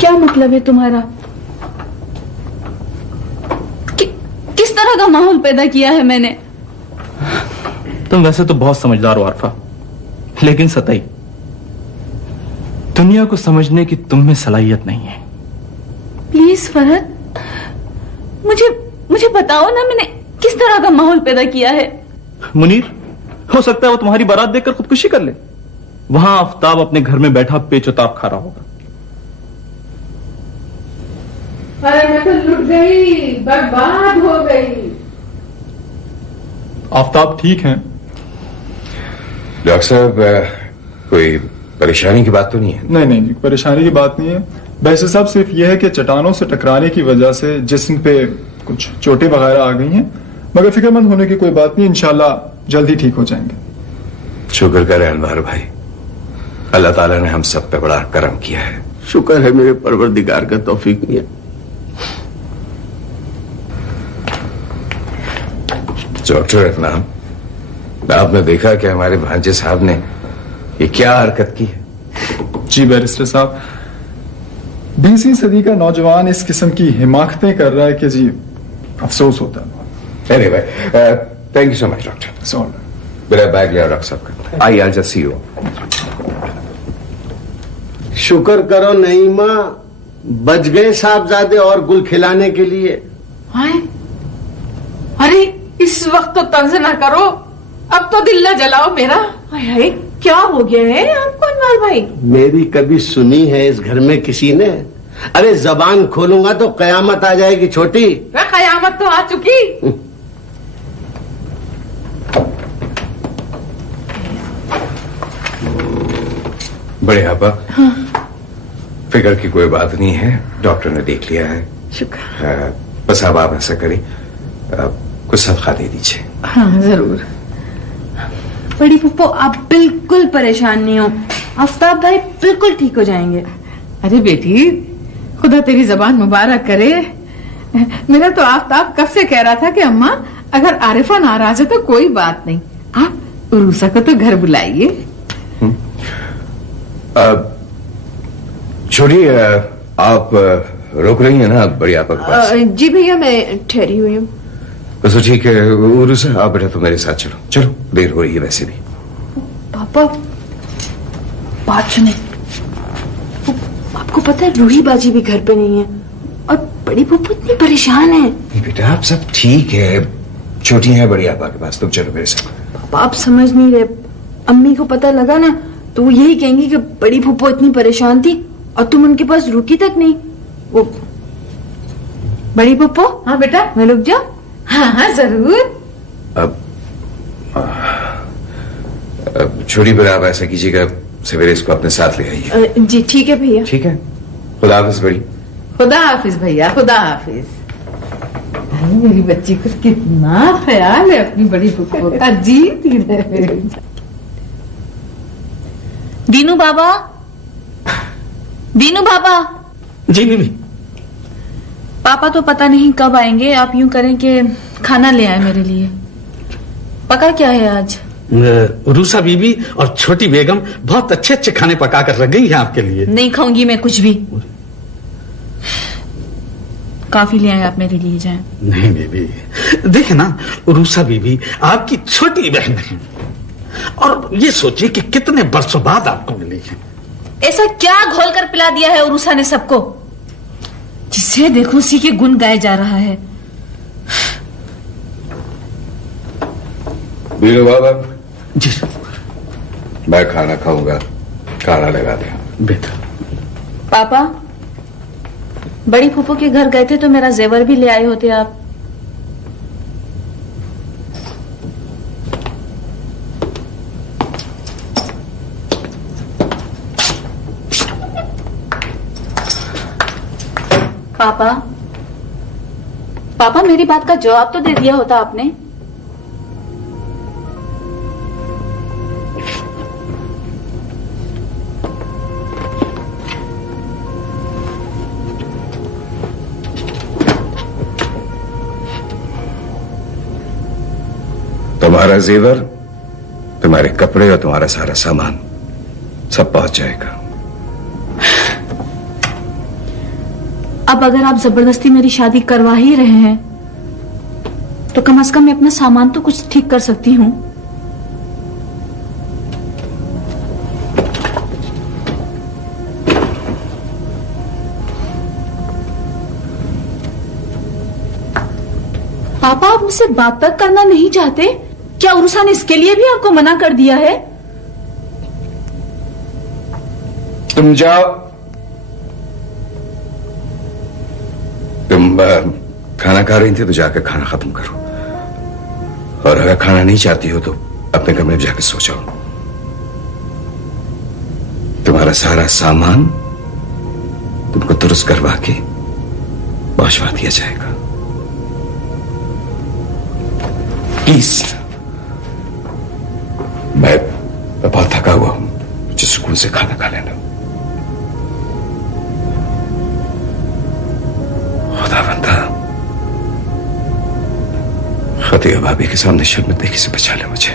क्या मतलब है तुम्हारा? किस तरह का माहौल पैदा किया है मैंने? तुम वैसे तो बहुत समझदार हो आरफा, लेकिन सतई दुनिया को समझने की तुम में सलाहियत नहीं है। प्लीज फरहत, मुझे बताओ ना, मैंने किस तरह का माहौल पैदा किया है? मुनीर, हो सकता है वो तुम्हारी बारात देखकर खुदकुशी कर ले। वहां आफ्ताब अपने घर में बैठा पेचोताब खा रहा होगा। अरे मैं तो लुट गई, बर्बाद हो गई। आफ्ताब ठीक हैं? डॉक्टर साहब, कोई परेशानी की बात तो नहीं है? नहीं नहीं, परेशानी की बात नहीं है। वैसे साहब सिर्फ यह है कि चट्टानों से टकराने की वजह से जिस्म पे कुछ चोटें वगैरह आ गई हैं, मगर फिक्रमंद होने की कोई बात नहीं, इंशाल्लाह जल्दी ठीक हो जाएंगे। शुक्र करें अनवर भाई, अल्लाह ताला ने हम सब पे बड़ा करम किया है। शुक्र है मेरे परवरदिगार का तौफीक मियां। डॉक्टर इतनाम, आपने देखा कि हमारे भांजे साहब ने ये क्या हरकत की है? जी बैरिस्टर साहब, 20वीं सदी का नौजवान इस किस्म की हिमाकतें कर रहा है कि जी अफसोस होता है। Anyway, thank you so much doctor. मेरा बैग लिया डॉक्टर साहब का। I just see you. शुक्र करो नईमा, बच गए साहबजादे और गुल खिलाने के लिए। अरे इस वक्त तो तंज ना करो, अब तो दिल न जलाओ मेरा। हाय, क्या हो गया है आपको अनवर भाई? मेरी कभी सुनी है इस घर में किसी ने? अरे जबान खोलूंगा तो कयामत आ जाएगी छोटी। कयामत तो आ चुकी। बड़े आपा, फिक्र की कोई बात नहीं है, डॉक्टर ने देख लिया है। शुक्र। बस अब आप ऐसा करें, कुछ सदका दे दीजिए। हाँ जरूर। बड़ी फुप्पो, आप बिल्कुल परेशान नहीं हो, आफ्ताब भाई बिल्कुल ठीक हो जाएंगे। अरे बेटी, खुदा तेरी जबान मुबारक करे। मेरा तो आफ्ताब कब से कह रहा था कि अम्मा अगर आरिफा नाराज है तो कोई बात नहीं, आप उरूसा को तो घर बुलाइए। छोटी, आप रोक रही हैं ना बड़ी आपा के पास? जी भैया, मैं ठहरी हुई हूँ। तो ठीक है उरूसा, आप बेटा तो मेरे साथ चलो। चलो, देर हो रही है वैसे भी। पापा, बात सुने। आपको पता है रूही बाजी भी घर पे नहीं है और बड़ी पप्पू इतनी परेशान है। नहीं बेटा, आप सब ठीक है, छोटी है बड़ी आपा के पास, तुम चलो मेरे साथ। पापा आप समझ नहीं रहे, अम्मी को पता लगा ना तो वो यही कहेंगी कि बड़ी फूफो इतनी परेशान थी और तुम उनके पास रुकी तक नहीं। वो बड़ी पप्पो। हाँ बेटा, मैं रुक जाओ। हाँ हाँ जरूर। अब छोटी पर आप ऐसा कीजिएगा, सवेरे इसको अपने साथ ले आइए। जी ठीक है भैया। ठीक है, खुदा हाफिज बड़ी। खुदा हाफिज भैया, खुदा हाफिज। मेरी बच्ची को कितना ख्याल है अपनी बड़ी फूफो का, जीती रहे। दीनू बाबा, दीनू बाबा। जी बीबी। पापा तो पता नहीं कब आएंगे, आप यूं करें कि खाना ले आए मेरे लिए। पका क्या है आज? रूसा बीबी और छोटी बेगम बहुत अच्छे अच्छे खाने पका कर रख गई हैं आपके लिए। नहीं खाऊंगी मैं कुछ भी। काफी ले आए आप मेरे लिए, जाएं। नहीं बीबी, देखे ना रूसा बीबी आपकी छोटी बहन है और ये सोचिए कि कितने बरसों बाद आपको मिली है। ऐसा क्या घोल कर पिला दिया है उरूसा ने सबको, जिसे देखो उसी के गुण गाए जा रहा है। बीरू बाबा जी, मैं खाना खाऊंगा, खाना लगा दे बेटा। पापा, बड़ी फूफो के घर गए थे तो मेरा जेवर भी ले आए होते आप। पापा, पापा मेरी बात का जवाब तो दे दिया होता आपने। तुम्हारा जेवर, तुम्हारे कपड़े और तुम्हारा सारा सामान सब पहुंच जाएगा। अब अगर आप जबरदस्ती मेरी शादी करवा ही रहे हैं तो कम से कम मैं अपना सामान तो कुछ ठीक कर सकती हूँ। पापा, आप मुझसे बात तक करना नहीं चाहते क्या? उरूसा ने इसके लिए भी आपको मना कर दिया है? तुम जाओ, तुम खाना खा रही थी तो जाकर खाना खत्म करो, और अगर खाना नहीं चाहती हो तो अपने कमरे में जाकर सो जाओ। तुम्हारा सारा सामान तुमको दुरुस्त करवा के पहुंचवा दिया जाएगा। प्लीज, मैं बहुत थका हुआ हूं, मुझे सुकून से खाना खा लेना। खुदा बंदा, खतीजा भाभी के सामने शर्मिंदगी से बचा ले मुझे।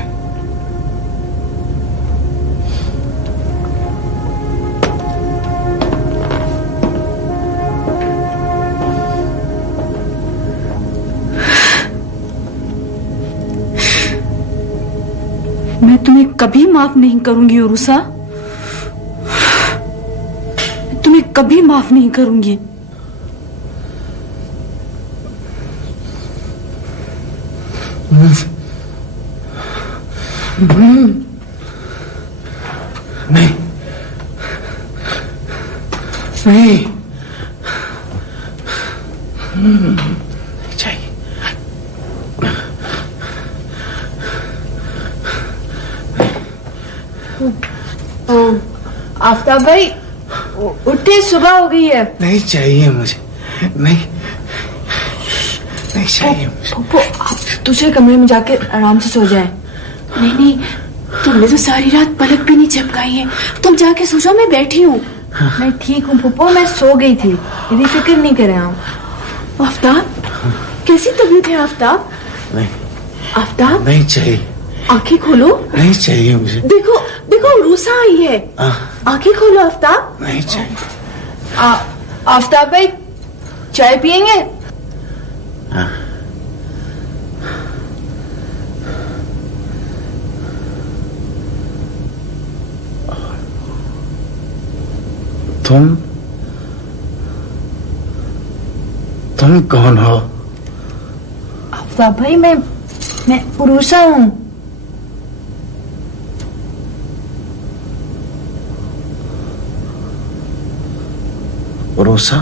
मैं तुम्हें कभी माफ नहीं करूंगी उरूसा, तुम्हें कभी माफ नहीं करूंगी। नहीं नहीं चाहिए। आफ्ताब भाई उठे, सुबह हो गई है। नहीं चाहिए मुझे, नहीं नहीं चाहिए मुझे। आप दूसरे कमरे में जाके आराम से सो जाएं। नहीं नहीं, तुमने तो सारी रात पलक भी नहीं झपकाई है, तुम जाके सो जाओ, मैं बैठी हूँ। मैं ठीक हूँ फूफो, मैं सो गई थी, मेरी फिक्र नहीं करें आप। आफ्ताब, कैसी तबीयत है आफ्ताब? नहीं आफ्ताब नहीं चाहिए, आंखें खोलो। नहीं चाहिए मुझे। देखो देखो रूसा आई है। आंखें खोलो आफ्ताब। नहीं चाहिए। आफ्ताब भाई चाय पियेंगे? तुम कौन हो? आफ्ताब भाई मैं उरूसा हूँ। उरूसा?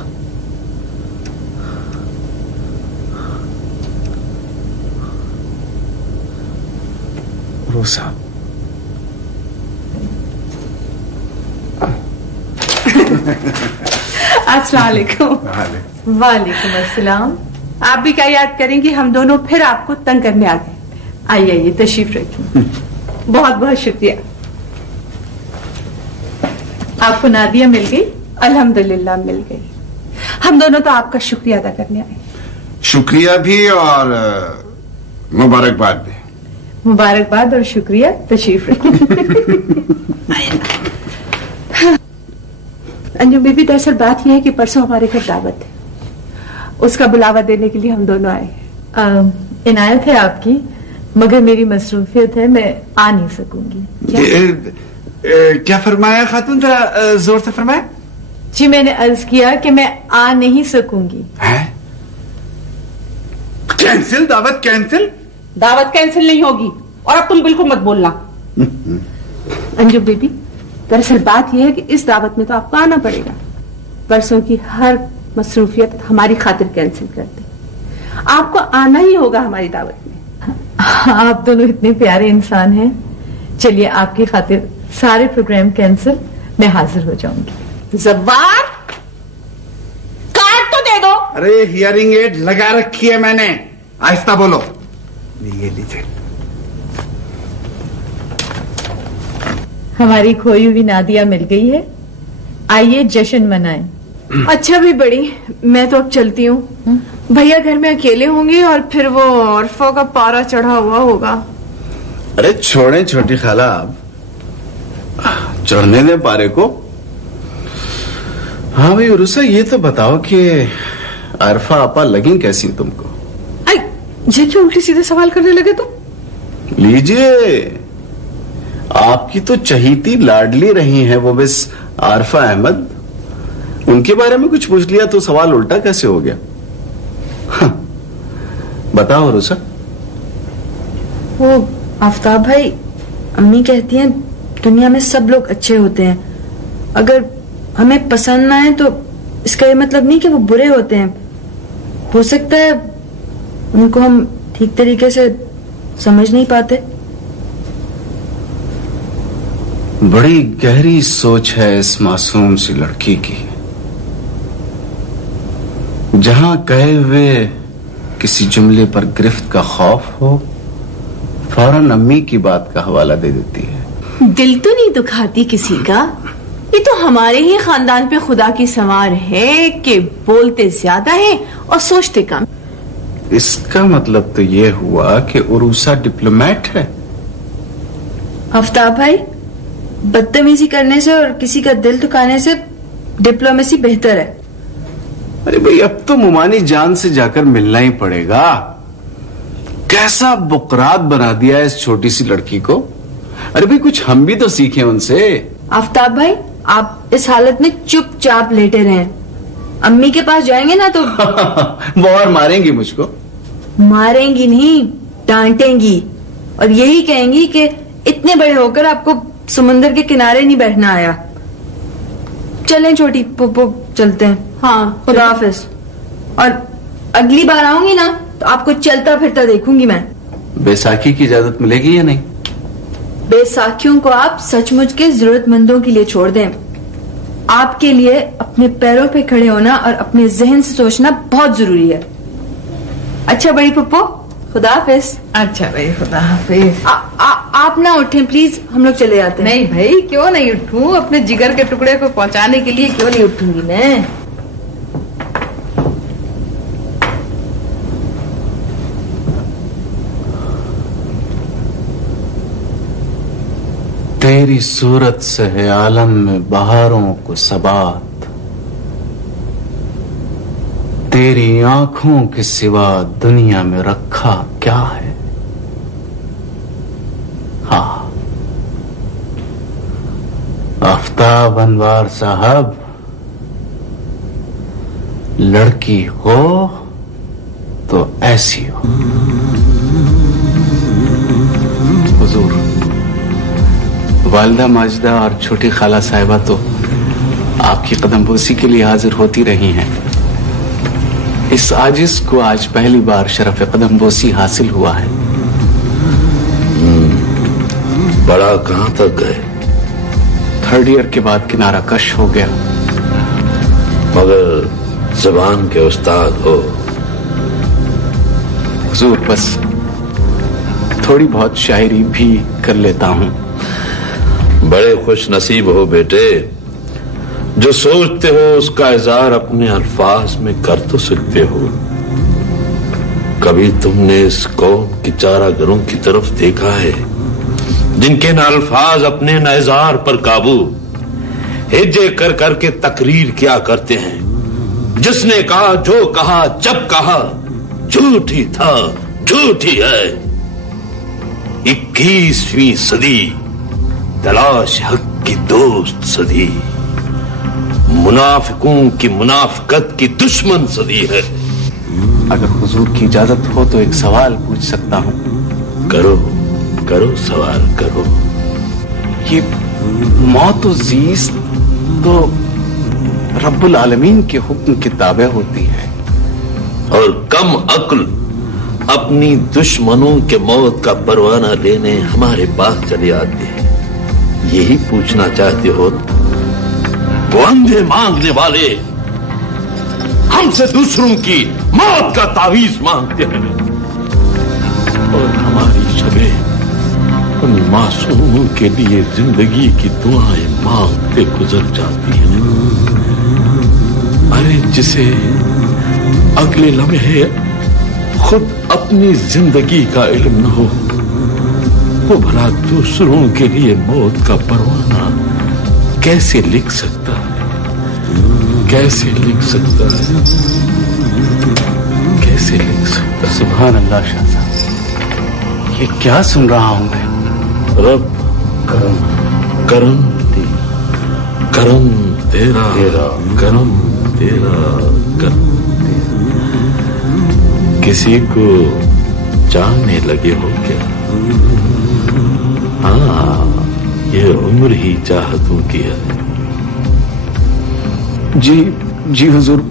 उरूसा अस्सलाम वालेकुम। वालेकुम अस्सलाम। आप भी क्या याद करेंगी, हम दोनों फिर आपको तंग करने आ गए। आइए आइए तशरीफ रखिए। बहुत बहुत शुक्रिया। आपको नादिया मिल गई? अल्हम्दुलिल्लाह मिल गई। हम दोनों तो आपका शुक्रिया अदा करने आए। शुक्रिया भी और मुबारकबाद भी। मुबारकबाद और शुक्रिया। तशरीफ रखिए। अंजुम बीबी, दरअसल बात यह है कि परसों हमारे घर दावत है, उसका बुलावा देने के लिए हम दोनों आए हैं। इनायत है आपकी, मगर मेरी मसरूफियत है, मैं आ नहीं सकूंगी। क्या फरमाया खातून, जरा जोर से फरमाया। जी मैंने अर्ज किया कि मैं आ नहीं सकूंगी। कैंसिल? दावत कैंसिल? दावत कैंसिल नहीं होगी, और अब तुम बिल्कुल मत बोलना। अंजुम बीबी, दरअसल बात यह है कि इस दावत में तो आपको आना पड़ेगा। परसों की हर मसरूफियत हमारी खातिर कैंसिल कर दे, आपको आना ही होगा हमारी दावत में। आप दोनों इतने प्यारे इंसान हैं। चलिए आपकी खातिर सारे प्रोग्राम कैंसिल, मैं हाजिर हो जाऊंगी। जब्बार, कार्ड तो दे दो। अरे हियरिंग एड लगा रखी है मैंने, आहिस्ता बोलो। ये लीजिए। हमारी खोई हुई नादिया मिल गई है, आइए जश्न मनाएं। अच्छा भी बड़ी, मैं तो अब चलती हूँ। भैया घर में अकेले होंगे और फिर वो औरफा का पारा चढ़ा हुआ होगा। अरे छोड़ें छोटी खाला, आप चढ़ने दें पारे को। हाँ भाई उरुसा, ये तो बताओ कि अरफा आपा लगी कैसी तुमको? जो उल्टे सीधे सवाल करने लगे तो लीजिए, आपकी तो चहीती लाडली रही हैं वो मिस आरफा अहमद, उनके बारे में कुछ पूछ लिया तो सवाल उल्टा कैसे हो गया? हाँ, बताओ रुसा। वो आफ्ताब भाई, अम्मी कहती हैं दुनिया में सब लोग अच्छे होते हैं, अगर हमें पसंद ना आए तो इसका ये मतलब नहीं कि वो बुरे होते हैं। हो सकता है उनको हम ठीक तरीके से समझ नहीं पाते। बड़ी गहरी सोच है इस मासूम सी लड़की की। जहां कहे हुए किसी जुमले पर गिरफ्त का खौफ हो, फौरन अम्मी की बात का हवाला दे देती है। दिल तो नहीं दुखाती किसी का, ये तो हमारे ही खानदान पे खुदा की संवार है कि बोलते ज्यादा है और सोचते कम। इसका मतलब तो ये हुआ कि उरूसा डिप्लोमेट है। आफ्ताब भाई, बदतमीजी करने से और किसी का दिल दुखाने से डिप्लोमेसी बेहतर है। अरे भाई, अब तो मुमानी जान से जाकर मिलना ही पड़ेगा। कैसा बुकरात बना दिया है इस छोटी सी लड़की को। अरे भाई, कुछ हम भी तो सीखें उनसे। आफ्ताब भाई, आप इस हालत में चुपचाप लेटे रहें। अम्मी के पास जाएंगे ना तो वो और मारेंगी मुझको। मारेंगी नहीं, डांटेंगी और यही कहेंगी कि इतने बड़े होकर आपको समुंदर के किनारे नहीं बैठना आया। चलें छोटी पुप्पो, चलते हैं। हाँ, खुदा हाफिज। और अगली बार आऊंगी ना तो आपको चलता फिरता देखूंगी मैं। बैसाखी की इजाजत मिलेगी या नहीं? बैसाखियों को आप सचमुच के जरूरतमंदों के लिए छोड़ दें। आपके लिए अपने पैरों पे खड़े होना और अपने जहन से सोचना बहुत जरूरी है। अच्छा बड़ी पप्पो, खुदा हाफिज। अच्छा भाई, खुदा हाफिज। आप ना उठें प्लीज, हम लोग चले जाते हैं। नहीं भाई, क्यों नहीं उठूं? अपने जिगर के टुकड़े को पहुंचाने के लिए क्यों नहीं उठूंगी मैं? तेरी सूरत से है आलम में बहारों को सबात, तेरी आंखों के सिवा दुनिया में रखा क्या है। हाँ, आफ्ताब अनवार साहब, लड़की हो तो ऐसी हो। हुजूर, वालिदा माजिदा और छोटी खाला साहिबा तो आपकी कदमबोसी के लिए हाजिर होती रही हैं। इस आजिज को आज पहली बार शरफ कदमबोसी हासिल हुआ है। बड़ा कहां तक गए? 3rd ईयर के बाद किनारा कश हो गया। मगर ज़बान के उस्ताद हो। हुजूर, बस थोड़ी बहुत शायरी भी कर लेता हूं। बड़े खुश नसीब हो बेटे, जो सोचते हो उसका इज़हार अपने अल्फाज में कर तो सकते हो। कभी तुमने इस कौम की चारागरों की तरफ देखा है जिनके न अल्फाज अपने न इज़हार पर काबू, हिज्जे कर करके तकरीर क्या करते हैं। जिसने कहा, जो कहा, जब कहा, झूठ ही था, झूठ ही है। 21वीं सदी तलाश हक की दोस्त सदी, मुनाफिकों की मुनाफिकत की दुश्मन सदी है। अगर हुजूर की इजाजत हो तो एक सवाल पूछ सकता हूं? करो करो, सवाल करो। ये मौत और जीस्त तो रब्बुल आलमीन के हुक्म की ताबे होती है, और कम अक्ल अपनी दुश्मनों के मौत का परवाना लेने हमारे पास चले आते हैं। यही पूछना चाहते हो? वो अंधे मांगने वाले हमसे दूसरों की मौत का तावीज मांगते हैं, और हमारी शबें उन मासूमों के लिए जिंदगी की दुआएं मांगते गुजर जाती हैं। अरे जिसे अगले लम्हे खुद अपनी जिंदगी का इल्म न हो, वो भला दूसरों के लिए मौत का परवाना कैसे लिख सकता है? कैसे लिख सकता है? कैसे लिख सकता है? सुभान अल्लाह शाह साहब, ये क्या सुन रहा हूं मैं? रब करम करम करम तेरा करम तेरा करम तेरा। किसी को जानने लगे हो क्या? हाँ, ये उम्र ही चाहतों की है। जी हुजूर।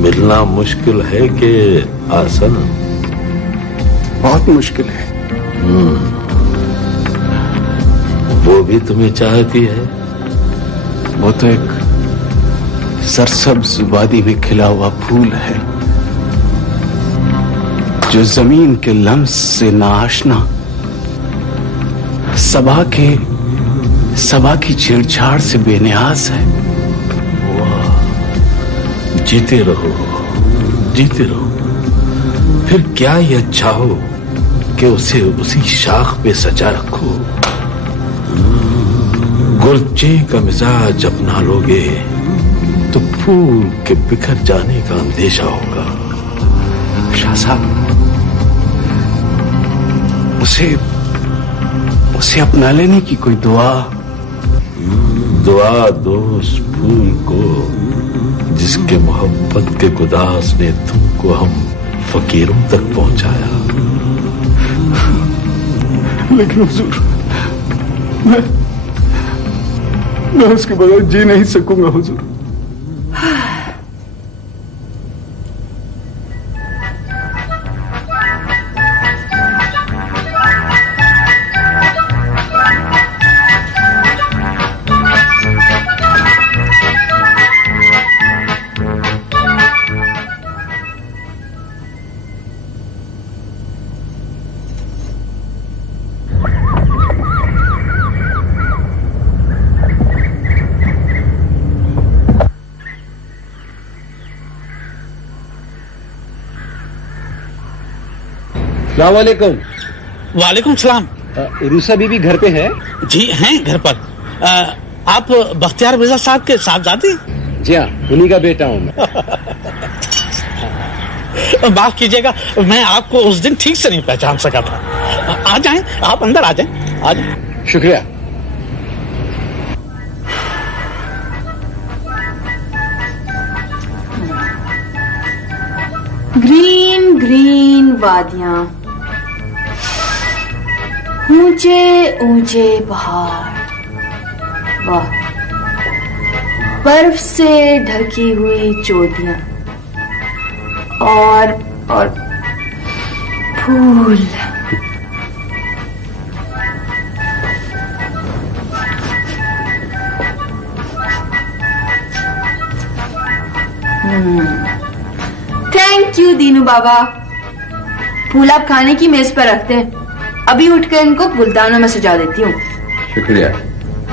मिलना मुश्किल है कि आसान? बहुत मुश्किल है। वो भी तुम्हें चाहती है? वो तो एक सरसब्ज वादी में खिला हुआ फूल है जो जमीन के लम्स से नाआशना, सबा की छेड़छाड़ से बेनियाज है। वाह, जीते रहो, जीते रहो। फिर क्या ये अच्छा हो कि उसे उसी शाख पे सजा रखो। गुलचे का मिजाज अपना लोगे तो फूल के बिखर जाने का अंदेशा होगा। शाह साहब, उसे अपना लेने की कोई दुआ दो उस फूल को जिसके मोहब्बत के गुदास ने तुमको हम फकीरों तक पहुंचाया। लेकिन हुजूर, मैं उसके बगैर जी नहीं सकूंगा हुजूर। वालेकुम। वालेकुम सलाम। रूसा बीबी घर पे है? जी हैं घर पर। आप बख्तियार मिर्जा साहब के साहबजादे? जी हाँ, उन्हीं का बेटा हूँ मैं। माफ कीजिएगा, मैं आपको उस दिन ठीक से नहीं पहचान सका था। आ जाएं, आप अंदर आ जाएं, आ जाएं। शुक्रिया। ग्रीन ग्रीन वादियां, ऊंचे ऊंचे पहाड़, वाह, बर्फ से ढकी हुई चोटियां और फूल। थैंक यू दीनू बाबा। फूल आप खाने की मेज पर रखते हैं, अभी उठकर इनको गुलदानों में सजा देती हूँ। शुक्रिया।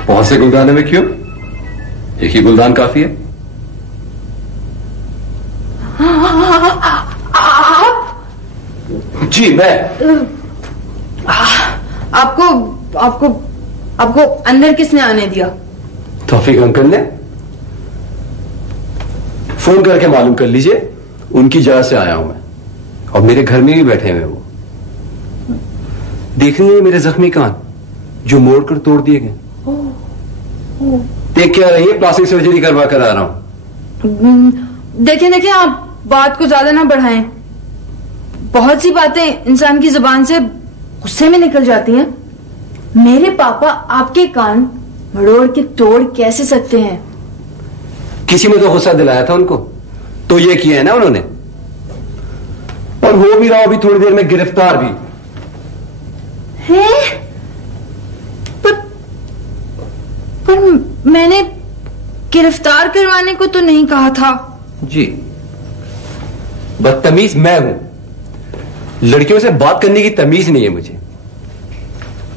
बहुत से गुलदानों में क्यों? एक ही गुलदान काफी है। आप? जी मैं। आपको आपको आपको अंदर किसने आने दिया? तौफीक अंकल ने। फोन करके मालूम कर लीजिए, उनकी जगह से आया हूं मैं, और मेरे घर में भी बैठे हुए वो। देख रही है मेरे जख्मी कान जो मोड़ कर तोड़ दिए गए? देख क्या रही है, प्लास्टिक सर्जरी करवा कर आ रहा हूं। देखिए देखिए, आप बात को ज्यादा ना बढ़ाएं। बहुत सी बातें इंसान की जुबान से गुस्से में निकल जाती हैं। मेरे पापा आपके कान मरोड़ के तोड़ कैसे सकते हैं? किसी ने तो गुस्सा दिलाया था उनको, तो ये किया है ना उन्होंने, और हो भी रहा अभी थोड़ी देर में गिरफ्तार भी है। पर मैंने गिरफ्तार करवाने को तो नहीं कहा था। जी, बदतमीज मैं हूं। लड़कियों से बात करने की तमीज नहीं है मुझे।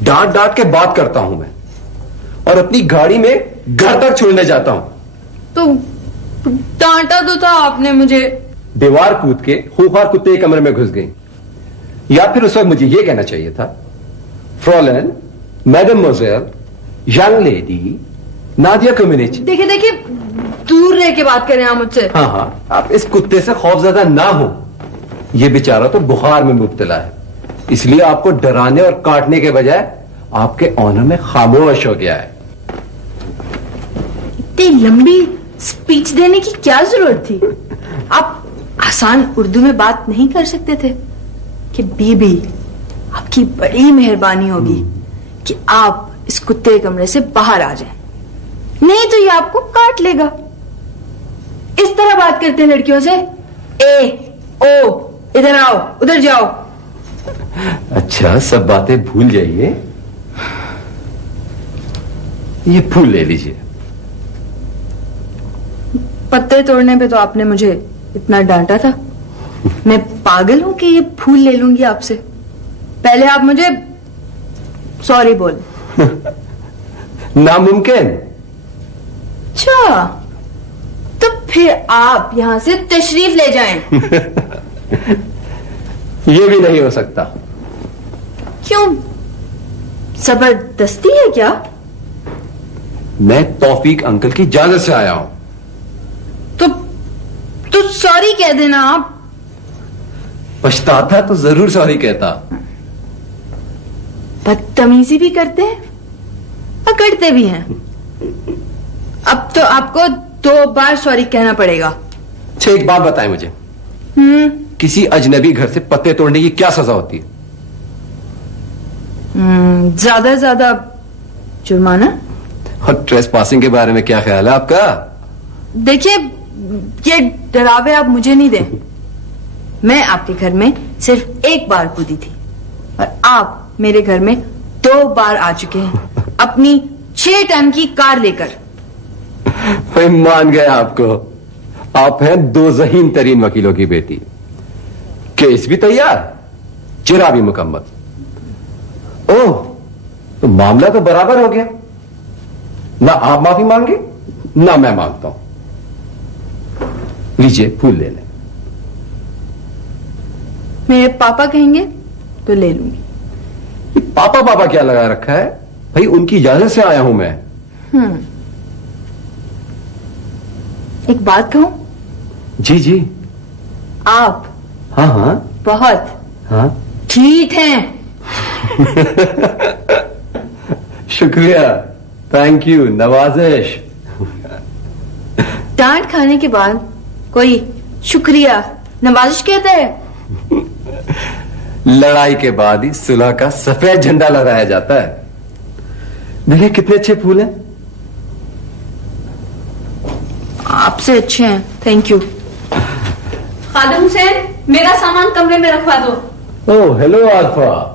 डांट डांट के बात करता हूं मैं, और अपनी गाड़ी में घर तक छोड़ने जाता हूं। तो डांटा तो था आपने मुझे। दीवार कूद के खूंखार कुत्ते के कमरे में घुस गई। या फिर उस वक्त मुझे यह कहना चाहिए था, फ्रॉलन, मैडम मोजेल, यंग लेडी नादिया कम्युनिटी। देखिए देखिए, दूर रह के बात करें आप मुझसे। हाँ हाँ, आप इस कुत्ते से खौफजदा ना हो। यह बेचारा तो बुखार में मुब्तला है, इसलिए आपको डराने और काटने के बजाय आपके ऑनर में खामोश हो गया है। इतनी लंबी स्पीच देने की क्या जरूरत थी? आप आसान उर्दू में बात नहीं कर सकते थे कि बीबी, आपकी बड़ी मेहरबानी होगी कि आप इस कुत्ते के कमरे से बाहर आ जाएं, नहीं तो ये आपको काट लेगा। इस तरह बात करते हैं लड़कियों से, ए ओ, इधर आओ, उधर जाओ। अच्छा, सब बातें भूल जाइए, ये फूल ले लीजिए। पत्ते तोड़ने पे तो आपने मुझे इतना डांटा था, मैं पागल हूं कि ये फूल ले लूंगी आपसे? पहले आप मुझे सॉरी बोल। नामुमकिन। अच्छा, तो फिर आप यहां से तशरीफ ले जाएं। ये भी नहीं हो सकता। क्यों, जबरदस्ती है क्या? मैं तौफीक अंकल की इजाजत से आया हूं। तो सॉरी कह देना आप। पछताता तो जरूर सॉरी कहता। बदतमीजी भी करते हैं और करते भी हैं। अब तो आपको 2 बार सॉरी कहना पड़ेगा। अच्छा, एक बात बताएं मुझे, किसी अजनबी घर से पत्ते तोड़ने की क्या सजा होती है? ज्यादा ज्यादा जुर्माना। और ट्रेस पासिंग के बारे में क्या ख्याल है आपका? देखिए, ये डरावे आप मुझे नहीं दें। मैं आपके घर में सिर्फ 1 बार कूदी थी और आप मेरे घर में 2 बार आ चुके हैं अपनी 6 टन की कार लेकर। मैं मान गया आपको। आप हैं 2 ज़हीन तरीन वकीलों की बेटी। केस भी तैयार, चिरा भी मुकम्मल। ओह, तो मामला तो बराबर हो गया। ना आप माफी मांगे ना मैं मांगता हूं। लीजिए, फूल ले लें। मेरे पापा कहेंगे तो ले लूंगी। पापा पापा क्या लगा रखा है भाई, उनकी इजाजत से आया हूं मैं। एक बात कहूं? जी जी। आप हाँ हाँ बहुत हाँ ठीक हैं। शुक्रिया, थैंक यू, नवाजिश। डांट खाने के बाद कोई शुक्रिया नवाजिश कहता है? लड़ाई के बाद ही सुलह का सफेद झंडा लहराया जाता है। देखिए कितने अच्छे फूल हैं। आपसे अच्छे हैं, थैंक यू। खादिम हुसैन, मेरा सामान कमरे में रखवा दो। Oh hello Arfa.